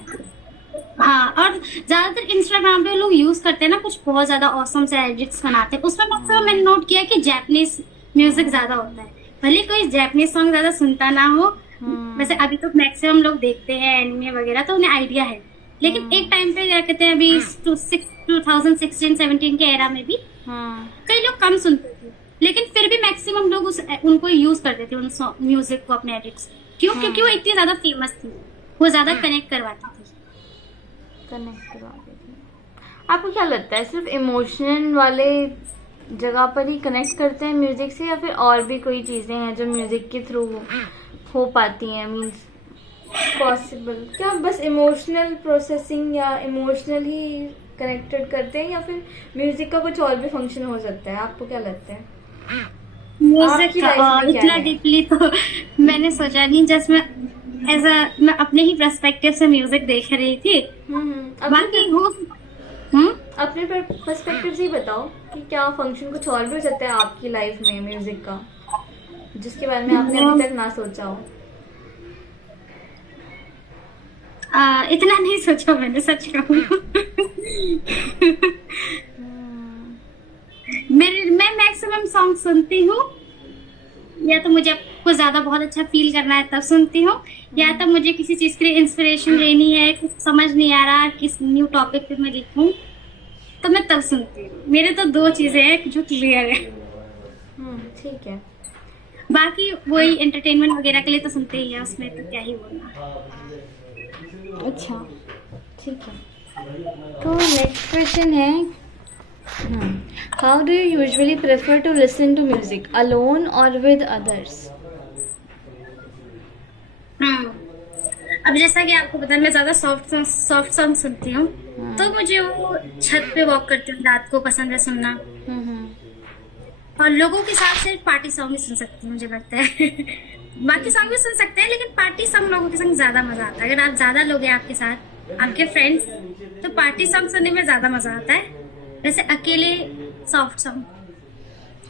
हाँ, और ज्यादातर इंस्टाग्राम पे लोग यूज करते हैं ना, कुछ बहुत ज्यादा औसम से एडिट्स बनाते हैं, उसमें मैक्सिमम मैंने नोट किया कि जापानीज म्यूजिक ज्यादा होता है। भले कोई जापानीज सॉन्ग ज्यादा सुनता ना हो, वैसे अभी तो मैक्सिमम लोग देखते हैं एनिमे वगैरह, तो उन्हें आइडिया है। लेकिन एक टाइम पे क्या कहते हैं, अभी 2016-17 के एरा में भी कई लोग कम सुनते थे, लेकिन फिर भी मैक्सिमम लोग उनको यूज करते थे उन म्यूजिक को अपने एडिट्स। क्यों? क्योंकि वो इतनी ज्यादा फेमस थी, वो ज्यादा कनेक्ट करवाती थी। आपको क्या लगता है, सिर्फ इमोशनल वाले जगह पर ही कनेक्ट करते हैं म्यूजिक से, या फिर और भी कोई चीजें हैं जो म्यूजिक के थ्रू हो पाती हैं? मींस पॉसिबल क्या बस इमोशनल प्रोसेसिंग या इमोशनल ही कनेक्टेड करते हैं, या फिर म्यूजिक का कुछ और भी फंक्शन हो सकता है? आपको क्या लगता है? म्यूजिक आपकी का life में क्या इतना है? डीपली तो मैंने सोचा नहीं, जस्ट मैं अपने ही पर्सपेक्टिव से म्यूजिक देख रही थी। बाकी वो अपने पर्सपेक्टिव से ही बताओ कि क्या फंक्शन कुछ और भी हो सकता है आपकी लाइफ में म्यूजिक का, जिसके बारे में आपने अभी तक ना सोचा हो। इतना नहीं सोचा मैंने, सच कहूँ। मैं मैक्सिमम सॉन्ग सुनती हूँ, या तो मुझे कुछ ज्यादा बहुत अच्छा फील करना है तब सुनती हूँ, या तो मुझे किसी चीज के लिए इंस्पिरेशन लेनी है, कुछ समझ नहीं आ रहा किस न्यू टॉपिक पे मैं लिखूं, तो मैं तब सुनती हूँ। मेरे तो दो चीजें हैं जो क्लियर है। ठीक है। बाकी वही एंटरटेनमेंट वगैरह के लिए तो सुनते ही है, उसमें तो क्या ही बोलना। अच्छा, ठीक है। तो नेक्स्ट क्वेश्चन है, how do you usually prefer to listen to music, alone और विद अदर्स? अब जैसा कि आपको पता है, मैं ज्यादा सॉफ्ट सॉन्ग सुनती हूँ, तो मुझे वो छत पे वॉक करती हूँ रात को पसंद है सुनना। और लोगों के साथ सिर्फ पार्टी सॉन्ग ही सुन सकती हूँ, मुझे लगता है। बाकी सॉन्ग भी सुन सकते हैं, लेकिन पार्टी सॉन्ग लोगों के संग ज्यादा मजा आता है। अगर आप ज्यादा लोग हैं आपके साथ, आपके फ्रेंड्स, तो पार्टी सॉन्ग सुनने में ज्यादा मजा आता है। वैसे अकेले सॉफ्ट सॉन्ग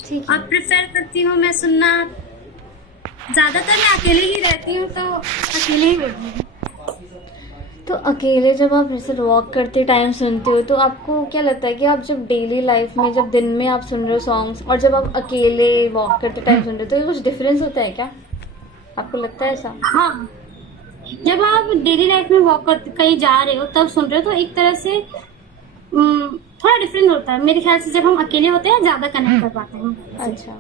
ठीक और प्रिफर करती हूँ मैं सुनना। ज्यादातर मैं अकेले ही रहती हूँ, तो अकेले ही बोलूँगी। तो अकेले जब आप ऐसे वॉक करते टाइम सुनते हो, तो आपको क्या लगता है कि आप जब डेली लाइफ में, जब दिन में आप सुन रहे हो सॉन्ग्स, और जब आप अकेले वॉक करते टाइम सुन रहे हो, तो कुछ डिफरेंस होता है क्या? आपको लगता है ऐसा? हाँ, जब आप डेली लाइफ में वॉक करते कहीं जा रहे हो तब सुन रहे हो, तो एक तरह से थोड़ा डिफरेंट होता है मेरे ख्याल से। जब हम अकेले होते हैं ज्यादा कनेक्ट कर पाते हैं। अच्छा।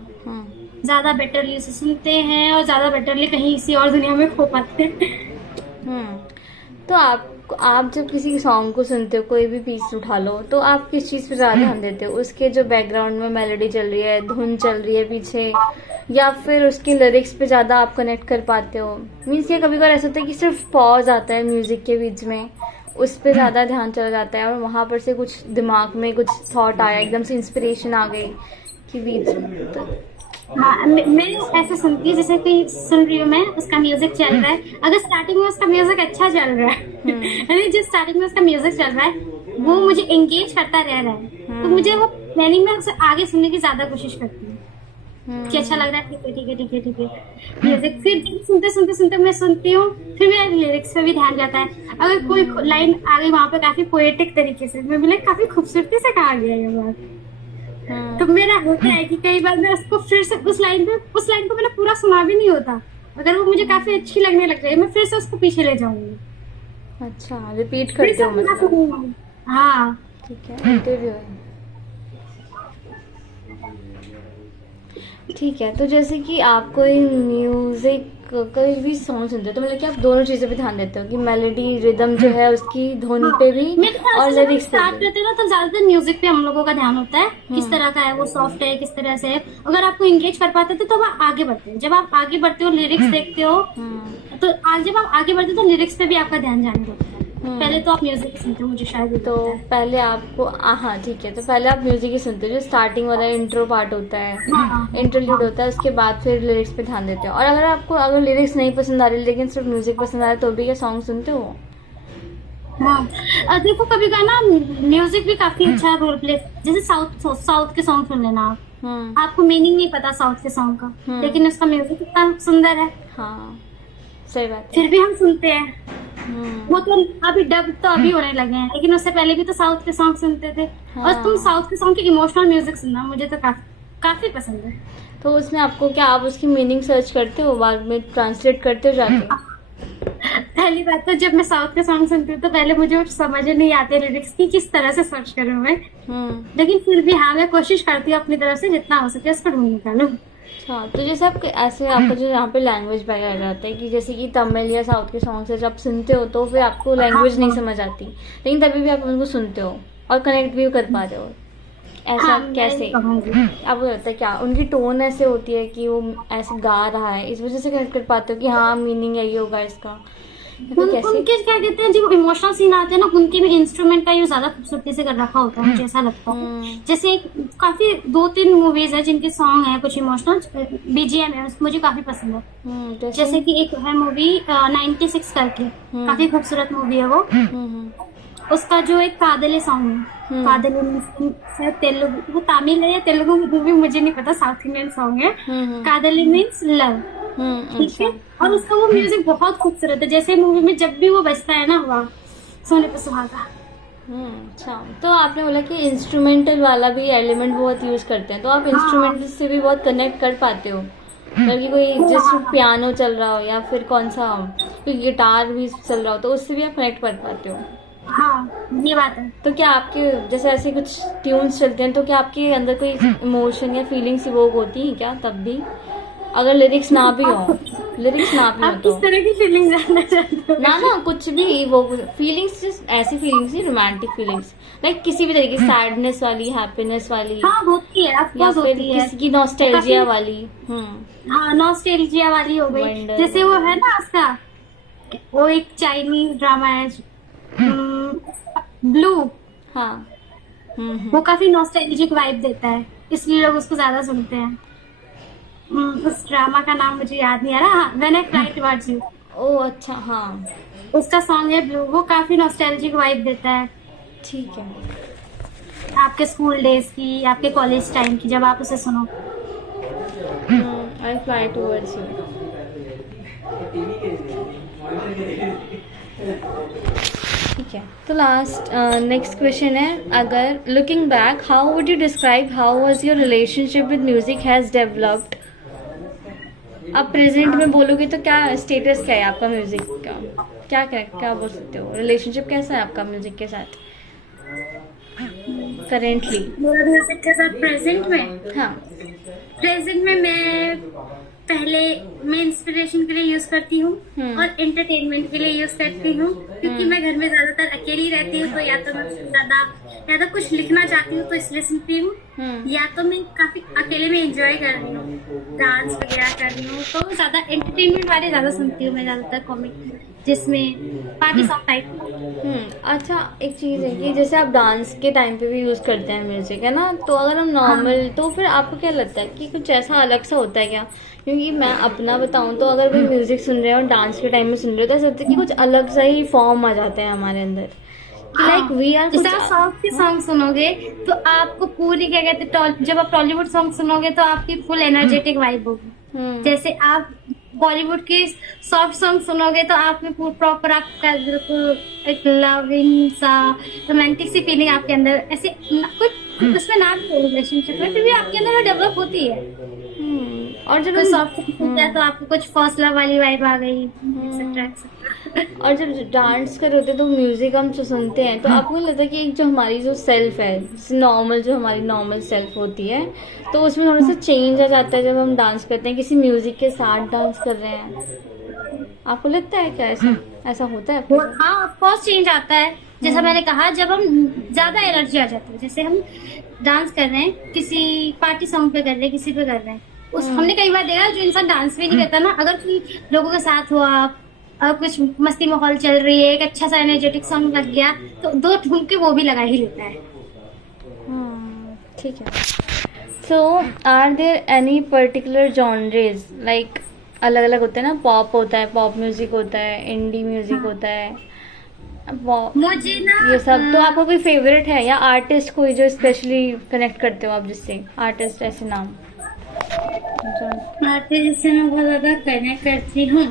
ज्यादा बेटरली उसे सुनते हैं, और ज्यादा बेटरली कहीं इसी और दुनिया में खो पाते हैं। तो आप जब किसी सॉन्ग को सुनते हो, कोई भी पीस उठा लो, तो आप किस चीज़ पे ज़्यादा ध्यान देते हो? उसके जो बैकग्राउंड में मेलोडी चल रही है, धुन चल रही है पीछे, या फिर उसके लिरिक्स पे ज़्यादा आप कनेक्ट कर पाते हो? मीन्स ये कभी कभार ऐसा होता है कि सिर्फ पॉज आता है म्यूजिक के बीच में, उस पर ज़्यादा ध्यान चला जाता है, और वहाँ पर से कुछ दिमाग में कुछ थॉट आया, एकदम से इंस्पिरेशन आ गई कि बीच में। तो हाँ, मैं ऐसे सुनती हूँ जैसे कोई सुन रही हूँ मैं, उसका म्यूजिक चल रहा है, अगर स्टार्टिंग में उसका म्यूजिक अच्छा चल रहा है, यानी जो स्टार्टिंग में उसका म्यूजिक चल रहा है वो मुझे एंगेज करता रह रहा है, तो मुझे वो प्लानिंग में उसे आगे सुनने की ज्यादा कोशिश करती हूँ कि अच्छा लग रहा है, ठीक है ठीक है ठीक है ठीक है म्यूजिक। फिर सुनते सुनते सुनते मैं सुनती हूँ, फिर मेरा लिरिक्स पे भी ध्यान जाता है। अगर कोई लाइन आ गई वहाँ पे काफी पोएटिक तरीके से, मैं बोला काफी खूबसूरती से कहा गया ये बात, तो मेरा होता है कि कई बार मैं उसको फिर से उस लाइन को मैंने पूरा सुना भी नहीं होता, अगर वो मुझे काफी अच्छी लगने लग गई, मैं फिर से उसको पीछे ले जाऊंगी। अच्छा, रिपीट करते हो मतलब? हाँ, ठीक है, इंटरव्यू है। ठीक है, तो जैसे कि आप कोई म्यूजिक कोई भी सॉन्ग सुनते हो, तो मतलब कि आप दोनों चीजों पे ध्यान देते हो कि मेलोडी रिदम जो है उसकी धुन पे भी और लिरिक्स पे स्टार्ट भी? करते ना तो ज्यादातर म्यूजिक पे हम लोगों का ध्यान होता है, किस तरह का है वो, सॉफ्ट है किस तरह से है। अगर आपको एंगेज कर पाते थे तो आप आगे बढ़ते हैं, जब आप आगे बढ़ते हो लिरिक्स देखते हो, तो जब आप आगे बढ़ते हो तो लिरिक्स पे भी आपका ध्यान जाने लगता है। पहले तो आप म्यूजिक सुनते हो, मुझे शायद तो पहले आपको, हाँ ठीक है, तो पहले आप म्यूजिक ही सुनते हो, जो स्टार्टिंग वाला इंट्रो पार्ट होता है, इंटरल्यूड होता है, उसके बाद फिर लिरिक्स पे ध्यान देते हो। और अगर लिरिक्स नहीं पसंद आ रही लेकिन सिर्फ म्यूजिक पसंद आ रहा है, तो भी क्या सॉन्ग सुनते हो? हाँ, देखो कभी का ना म्यूजिक भी काफी अच्छा रोल प्ले, जैसे साउथ के सॉन्ग सुन लेना आप, आपको मीनिंग नहीं पता साउथ के सॉन्ग का, लेकिन उसका म्यूजिक इतना सुंदर है। हाँ, सही बात है। फिर भी हम सुनते हैं। वो तो अभी डब तो अभी होने लगे हैं, लेकिन उससे पहले भी तो साउथ के सॉन्ग सुनते थे। और हाँ। तुम साउथ के सॉन्ग की इमोशनल म्यूजिक सुनना, मुझे तो काफी पसंद है। तो उसमें आपको क्या, आप उसकी मीनिंग सर्च करते हो, बाद में ट्रांसलेट करते हो जाके? पहली बात तो जब मैं साउथ के सॉन्ग सुनती हूँ तो पहले मुझे कुछ समझ नहीं आते लिरिक्स की, किस तरह से सर्च करूँ मैं। लेकिन फिर भी हाँ, मैं कोशिश करती हूँ अपनी तरफ से जितना हो सके उसको ढूंढ निकालूं। अच्छा, तो जैसे आप ऐसे आपका जो यहाँ पे लैंग्वेज बैरियर आ जाता है कि जैसे कि तमिल या साउथ के सॉन्ग से जब सुनते हो तो फिर आपको लैंग्वेज नहीं समझ आती, लेकिन तभी भी आप उनको सुनते हो और कनेक्ट भी कर पा रहे हो, ऐसा हाँ, कैसे? आपको लगता है क्या उनकी टोन ऐसे होती है कि वो ऐसे गा रहा है, इस वजह से कनेक्ट कर पाते हो कि हाँ मीनिंग यही होगा इसका, या फिर कैसे? उनके क्या कहते हैं, जो इमोशनल सीन आते हैं ना, उनके में इंस्ट्रूमेंट का यूज ज्यादा खूबसूरती से कर रखा होता है, मुझे ऐसा लगता है। जैसे काफी 2-3 मूवीज है जिनके सॉन्ग है कुछ इमोशनल, बीजीएम है मुझे काफी पसंद है। जैसे कि एक है मूवी 96 करके, काफी खूबसूरत मूवी है वो। उसका जो एक कादले सॉन्ग है, कादले मीन्स तेलुगु, वो तमिल है या तेलुगु मूवी मुझे नहीं पता, साउथ इंडियन सॉन्ग है। कादले मीन्स लव, ठीक है। और उसका वो म्यूजिक बहुत खूबसूरत है, जैसे मूवी में जब भी वो बजता है ना, वाह, सोने पे सुहागा। अच्छा, तो आपने बोला कि इंस्ट्रूमेंटल वाला भी एलिमेंट बहुत यूज करते हैं, तो आप इंस्ट्रूमेंटल से भी बहुत कनेक्ट कर पाते हो, मतलब कि कोई जैसे पियानो चल रहा हो या फिर कौन सा कोई गिटार भी चल रहा हो तो उससे भी आप कनेक्ट कर पाते हो? हाँ, ये बात है। तो क्या आपके जैसे ऐसे कुछ ट्यून्स चलते हैं तो क्या आपके अंदर कोई इमोशन या फीलिंग्स इवोक होती है क्या तब भी, अगर लिरिक्स ना भी हो? लिरिक्स ना भी हो आप किस तो तरह की फीलिंग जानना चाहते हो? ना कुछ भी वो फीलिंग्स, जस्ट ऐसी फीलिंग्स ही, रोमांटिक फीलिंग्स, लाइक किसी भी तरीके, सैडनेस वाली, हैप्पीनेस वाली, हाँ होती है, ऑफ या कोर्स फिर होती है। किसी की नॉस्टैल्जिया वाली। हाँ, नॉस्टैल्जिया वाली हो गई। Wonder। जैसे वो है ना उसका, वो एक चाइनीज ड्रामा है ब्लू, हाँ। वो काफी नॉस्टैल्जिक वाइब देता है, इसलिए लोग उसको ज्यादा सुनते हैं। उस ड्रामा का नाम मुझे याद नहीं आ रहा। हाँ, when I fly towards you, ओ अच्छा, हाँ उसका सॉन्ग है ब्लू, वो काफी नॉस्टैल्जिक वाइब देता है ठीक है। आपके स्कूल डेज की, आपके कॉलेज टाइम की, जब आप उसे सुनो। आई फ्लाई टुवर्ड्स यू। ठीक है, तो लास्ट नेक्स्ट क्वेश्चन है, अगर looking back how would you describe how was your relationship with music has developed? अब प्रेजेंट में बोलोगे तो क्या स्टेटस क्या है आपका म्यूजिक का, क्या बोल सकते हो, रिलेशनशिप कैसा है आपका म्यूजिक के साथ करेंटली? मेरा म्यूजिक के साथ प्रेजेंट में, हाँ, प्रेजेंट में मैं इंस्पिरेशन के लिए यूज करती हूँ और एंटरटेनमेंट के लिए यूज करती हूँ, क्योंकि मैं घर में ज्यादातर अकेली रहती हूँ, तो या तो मैं कुछ लिखना चाहती हूँ तो इसलिए सुनती हूँ, या तो मैं काफी अकेले में एंजॉय कर रही हूँ, डांस वगैरह कर रही हूँ, तो ज्यादा एंटरटेनमेंट वाले ज्यादा सुनती हूँ मैं, ज्यादातर कॉमिक जिसमें पार्टी सॉन्ग टाइप। अच्छा, एक चीज़ है कि जैसे आप डांस के टाइम पे भी यूज़ करते हैं म्यूजिक, है ना, तो अगर हम नॉर्मल तो फिर आपको क्या लगता है कि कुछ ऐसा अलग सा होता है क्या? क्योंकि मैं अपना बताऊं तो अगर कोई म्यूजिक सुन रहे हैं और डांस के टाइम में सुन रहे हो तो ऐसा लगता है कि कुछ अलग सा ही फॉर्म आ जाते हैं हमारे अंदर, कि लाइक वी आर। जैसे आप साउथ के सॉन्ग सुनोगे तो आपको पूरी क्या कहते हैं, जब आप टॉलीवुड सॉन्ग सुनोगे तो आपकी फुल एनर्जेटिक वाइब होगी। जैसे आप बॉलीवुड के सॉफ्ट सॉन्ग सुनोगे तो आप में प्रॉपर आपका बिल्कुल एक लविंग सा रोमांटिक सी फीलिंग आपके अंदर, ऐसे कुछ उसमें ना भी रिलेशनशिप में फिर भी आपके अंदर वो डेवलप होती है। और जब सॉफ्ट सुनते हैं तो आपको कुछ फर्स्ट लव वाली वाइब आ गई, एक्सेट्रा एक्सेट्रा। और जब डांस कर होते तो म्यूजिक हम जो सुनते हैं तो आपको लगता है कि एक जो हमारी जो सेल्फ है, नॉर्मल जो हमारी नॉर्मल सेल्फ होती है, तो उसमें थोड़ा सा चेंज आ जाता है जब हम डांस करते हैं, किसी म्यूजिक के साथ डांस कर रहे हैं? आपको लगता है क्या ऐसा होता है? हाँ, ऑफ कोर्स चेंज आता है। जैसा मैंने कहा, जब हम ज्यादा एनर्जी आ जाती है, जैसे हम डांस कर रहे हैं, किसी पार्टी सॉन्ग पे कर रहे हैं, किसी पे कर रहे हैं, हमने कई बार देखा जो इंसान डांस भी नहीं करता ना, अगर कोई लोगों के साथ हुआ, कुछ मस्ती माहौल चल रही है, एक अच्छा सा एनर्जेटिक सॉन्ग लग गया तो 2 ठुमके वो भी लगा ही लेता है। ठीक है। So are there any particular genres, like अलग अलग होते हैं ना, पॉप होता है, पॉप म्यूजिक होता है, इंडी म्यूजिक होता है, मुझे ना ये सब, तो आपको कोई फेवरेट है या आर्टिस्ट कोई जो स्पेशली कनेक्ट करते हो आप, जिससे आर्टिस्ट ऐसे नाम? आर्टिस्ट जिससे मैं बहुत ज्यादा कनेक्ट करती हूँ,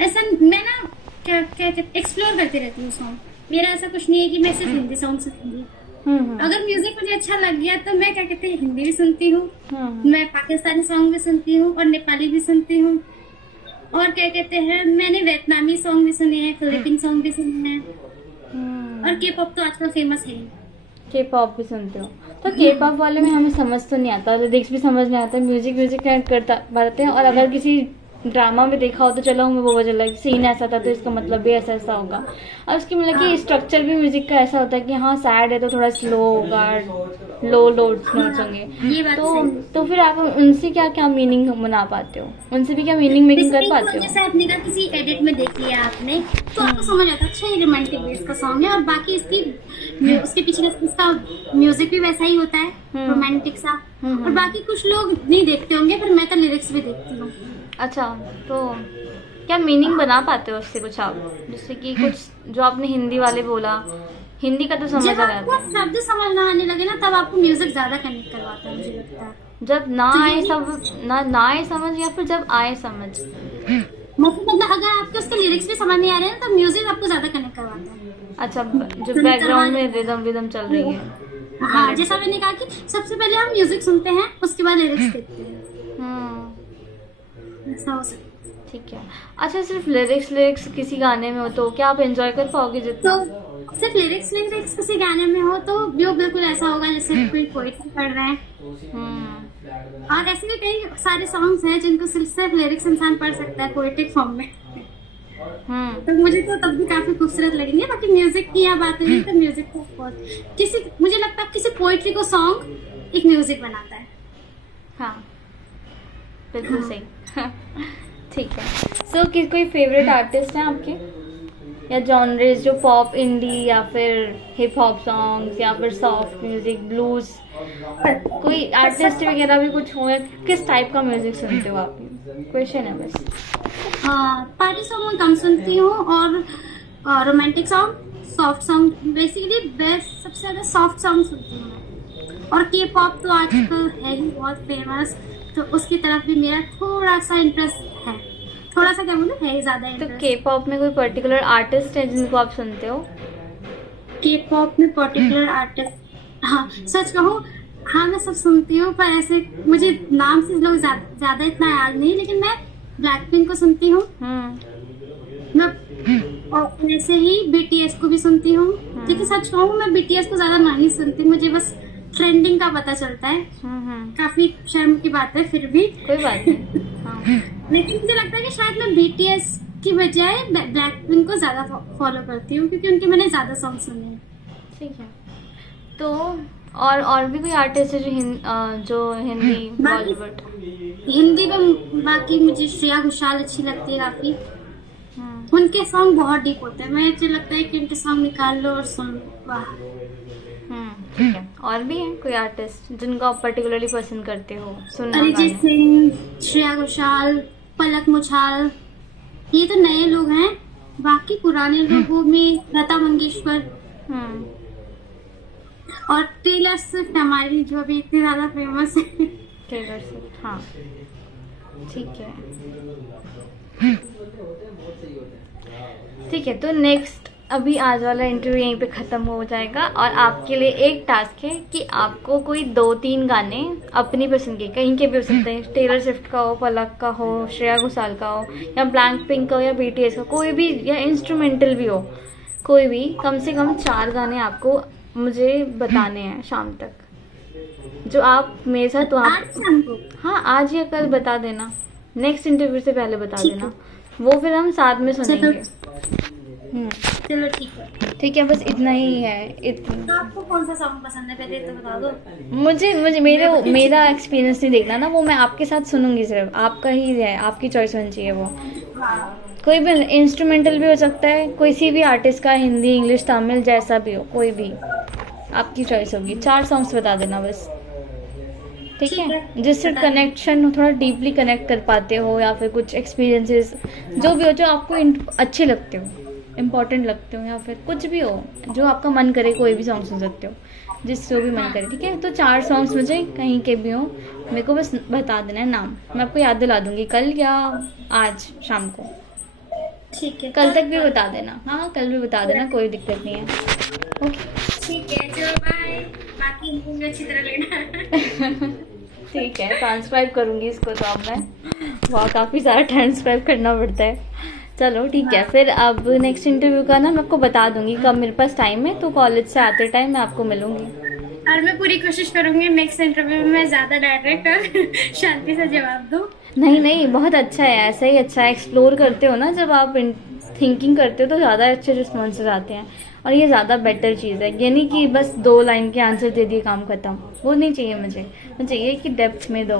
ऐसा मैं ना क्या क्या एक्सप्लोर करती रहती हूँ सॉन्ग। मेरा ऐसा कुछ नहीं है कि मैं सिर्फ हिंदी सॉन्ग सुनूंगी। अगर म्यूजिक मुझे अच्छा लग गया तो मैं क्या कहते हैं हिंदी भी सुनती हूँ, मैं पाकिस्तानी सॉन्ग भी सुनती हूँ और नेपाली भी सुनती हूँ, और क्या कहते हैं मैंने वियतनामी सॉन्ग भी सुने हैं, फिलिपिन सॉन्ग भी सुने हैं, और के पॉप तो आजकल फेमस है। के पॉप भी सुनते हो? तो के पॉप वाले में हमें समझ तो नहीं आता, लिरिक्स भी समझ नहीं आता, म्यूजिक कनेक्ट करता पाते हैं, और अगर किसी ड्रामा में देखा हो तो चलो हमें वो चला सीन ऐसा था तो इसका मतलब भी ऐसा ऐसा होगा। और उसकी मतलब कि स्ट्रक्चर भी म्यूजिक का ऐसा होता है कि हाँ सैड है तो थोड़ा स्लो होगा, लो नोट्स होंगे। ये बात तो फिर आप उनसे क्या क्या मीनिंग बना पाते हो, उनसे भी क्या मीनिंग मेकिंग कर पाते हो? जैसे आपने कहा किसी एडिट में देख लिया आपने तो आपको समझ आता है अच्छा ये रोमांटिक बेस का सॉन्ग है, और बाकी उसके पीछे का इसका म्यूजिक भी वैसा ही होता है रोमांटिक सा। और बाकी कुछ लोग नहीं देखते होंगे पर मैं तो लिरिक्स भी देखती हूँ। अच्छा, तो क्या मीनिंग बना पाते हो उससे कुछ आप, जैसे कि कुछ जो आपने हिंदी वाले बोला, हिंदी का तो समझ जब आ आपको जाता है, शब्द समझ ना आने लगे ना तब आपको म्यूजिक ज्यादा कनेक्ट करवाता है मुझे लगता है। जब ना तो आए ये- सब ना आए समझ, या फिर जब आए समझ? मतलब अगर आपके उसके लिरिक्स भी समझ नहीं आ रहे हैं तो म्यूजिक आपको ज्यादा कनेक्ट करवाता है। अच्छा, जो बैकग्राउंड में रिदम चल रही है। हाँ, जैसा मैंने कहा कि सबसे पहले हम म्यूजिक सुनते हैं उसके बाद लिरिक्स देखते हैं, ऐसा हो सकता है। ठीक है। अच्छा, सिर्फ लिरिक्स किसी गाने में हो तो क्या आप एंजॉय कर पाओगे जितना? तो सिर्फ लिरिक्स किसी गाने में हो तो वो बिल्कुल ऐसा होगा जैसे कोई पोएट्री पढ़ रहे हैं। और ऐसे भी कई सारे सॉन्ग्स हैं जिनको सिर्फ लिरिक्स इंसान पढ़ सकता है पोएटिक फॉर्म में। तो मुझे तो तब भी काफी खूबसूरत लगेंगे। बाकी म्यूजिक की यहाँ बात हुई तो म्यूजिक को बहुत मुझे लगता है किसी पोएट्री को सॉन्ग एक म्यूजिक बनाता है। हाँ, बिल्कुल सही। ठीक है। सो कोई फेवरेट आर्टिस्ट हैं आपके, या जॉनरेज जो पॉप, इंडी, या फिर हिप हॉप सॉन्ग्स, या फिर सॉफ्ट म्यूजिक, ब्लूज, कोई आर्टिस्ट वगैरह भी कुछ हो, या किस टाइप का म्यूजिक सुनते हो आप? क्वेश्चन है बस। पार्टी सॉन्ग मैं कम सुनती हूँ और romantic song, soft song, basically best सबसे ज्यादा सॉफ्ट सॉन्ग सुनती हूँ मैं। और के पॉप तो आजकल है ही बहुत फेमस, तो उसकी तरफ भी मेरा थोड़ा सा इंटरेस्ट है। थोड़ा सा क्या बोलूं, है ही ज्यादा तो इंटरेस्ट। के पॉप में कोई पर्टिकुलर आर्टिस्ट है जिनको आप सुनते हो? के पॉप में पर्टिकुलर आर्टिस्ट, हाँ सच कहूँ हाँ मैं सब सुनती हूँ, पर ऐसे मुझे नाम से लोग ज्यादा इतना याद नहीं, लेकिन मैं ब्लैक पिंक को सुनती हूँ। मैं और वैसे ही बीटीएस को भी सुनती हूँ, लेकिन सच कहूँ मैं बीटीएस को ज्यादा नहीं सुनती, मुझे बस ट्रेंडिंग का पता चलता है। काफी शर्म की बात है फिर भी, कोई बात नहीं। हाँ। लेकिन मुझे लगता है कि शायद मैं बीटीएस की बजाय ब्लैक पिंक को ज्यादा फॉलो करती हूँ क्योंकि उनके मैंने ज्यादा सॉन्ग सुने हैं। ठीक है। तो और भी कोई आर्टिस्ट है जो हिंदी बॉलीवुड? हिंदी में बाकी मुझे श्रेया घोषाल अच्छी लगती है काफी। उनके सॉन्ग बहुत डीप होते हैं, मुझे लगता है कि उनके सॉन्ग निकाल लो और सुन लो, वाह। ठीक है। और भी है कोई आर्टिस्ट जिनको आप पर्टिकुलरली पसंद करते हो सुनना? अरिजीत सिंह, श्रेया घोषाल, पलक मुछाल, ये तो नए लोग हैं। बाकी पुराने लोगों में लता मंगेशकर और टेलर स्विफ्ट हमारी जो अभी इतनी ज्यादा फेमस है। टेलर स्विफ्ट, हाँ ठीक है। ठीक है, तो नेक्स्ट अभी आज वाला इंटरव्यू यहीं पे ख़त्म हो जाएगा और आपके लिए एक टास्क है कि आपको कोई 2-3 गाने अपनी पसंद के, कहीं के भी हो सकते हैं, टेलर स्विफ्ट का हो, पलक का हो, श्रेया घोषाल का हो, या ब्लैक पिंक का हो, या बीटीएस का, कोई भी, या इंस्ट्रूमेंटल भी हो, कोई भी, कम से कम 4 गाने आपको मुझे बताने हैं शाम तक, जो आप मेरे साथ हाँ आज या कल बता देना, नेक्स्ट इंटरव्यू से पहले बता देना, वो फिर हम साथ में सुनेंगे। चलो ठीक है, बस इतना ही है। तो आपको कौन सा सॉन्ग पसंद है पहले तो बता दो। मुझे मेरा एक्सपीरियंस नहीं देखना ना, वो मैं आपके साथ सुनूंगी, सिर्फ आपका ही है, आपकी चॉइस होनी चाहिए। वो कोई भी इंस्ट्रूमेंटल भी हो सकता है, किसी भी आर्टिस्ट का, हिंदी, इंग्लिश, तमिल, जैसा भी हो, कोई भी आपकी चॉइस होगी। 4 सॉन्ग्स बता देना बस, ठीक है, जिससे कनेक्शन हो, थोड़ा डीपली कनेक्ट कर पाते हो, या फिर कुछ एक्सपीरियंसेस जो भी हो, जो आपको अच्छे लगते हो, इम्पोर्टेंट लगते हो, या फिर कुछ भी हो जो आपका मन करे, कोई भी सॉन्ग सुन सकते हो, जिससे भी मन करे, ठीक है। तो 4 सॉन्ग्स मुझे कहीं के भी हो, मेरे को बस बता देना है नाम, मैं आपको याद दिला दूंगी कल या आज शाम को, ठीक है, कल तक भी बता देना। हाँ कल भी बता देना, कोई दिक्कत नहीं है। ओके ठीक है, चलो बाय। बाकी नींद अच्छी तरह लेना। ठीक है, ट्रांसक्राइब करूंगी इसको तो अब मैं। वाह काफ़ी सारा ट्रांसक्राइब करना पड़ता है। चलो ठीक है, फिर अब नेक्स्ट इंटरव्यू का ना मैं आपको बता दूंगी कब मेरे पास टाइम है, तो कॉलेज से आते टाइम मैं आपको मिलूंगी। और मैं पूरी कोशिश करूंगी नेक्स्ट इंटरव्यू में मैं ज्यादा डायरेक्ट और शांति से जवाब दूं। नहीं नहीं, बहुत अच्छा है, ऐसा ही अच्छा है। एक्सप्लोर करते हो ना जब आप थिंकिंग करते हो तो ज़्यादा अच्छे रिस्पॉन्सेज आते हैं, और ये ज़्यादा बेटर चीज़ है। ये नहीं कि बस 2 लाइन के आंसर दे दिए काम खत्म, वो नहीं चाहिए मुझे। मुझे चाहिए कि डेप्थ में दो,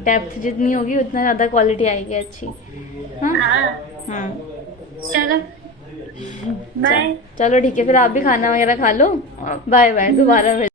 डेप्थ जितनी होगी उतना ज़्यादा क्वालिटी आएगी अच्छी। हाँ हाँ चलो बाय। चलो ठीक है, फिर आप भी खाना वगैरह खा लो। बाय बाय, दोबारा मिल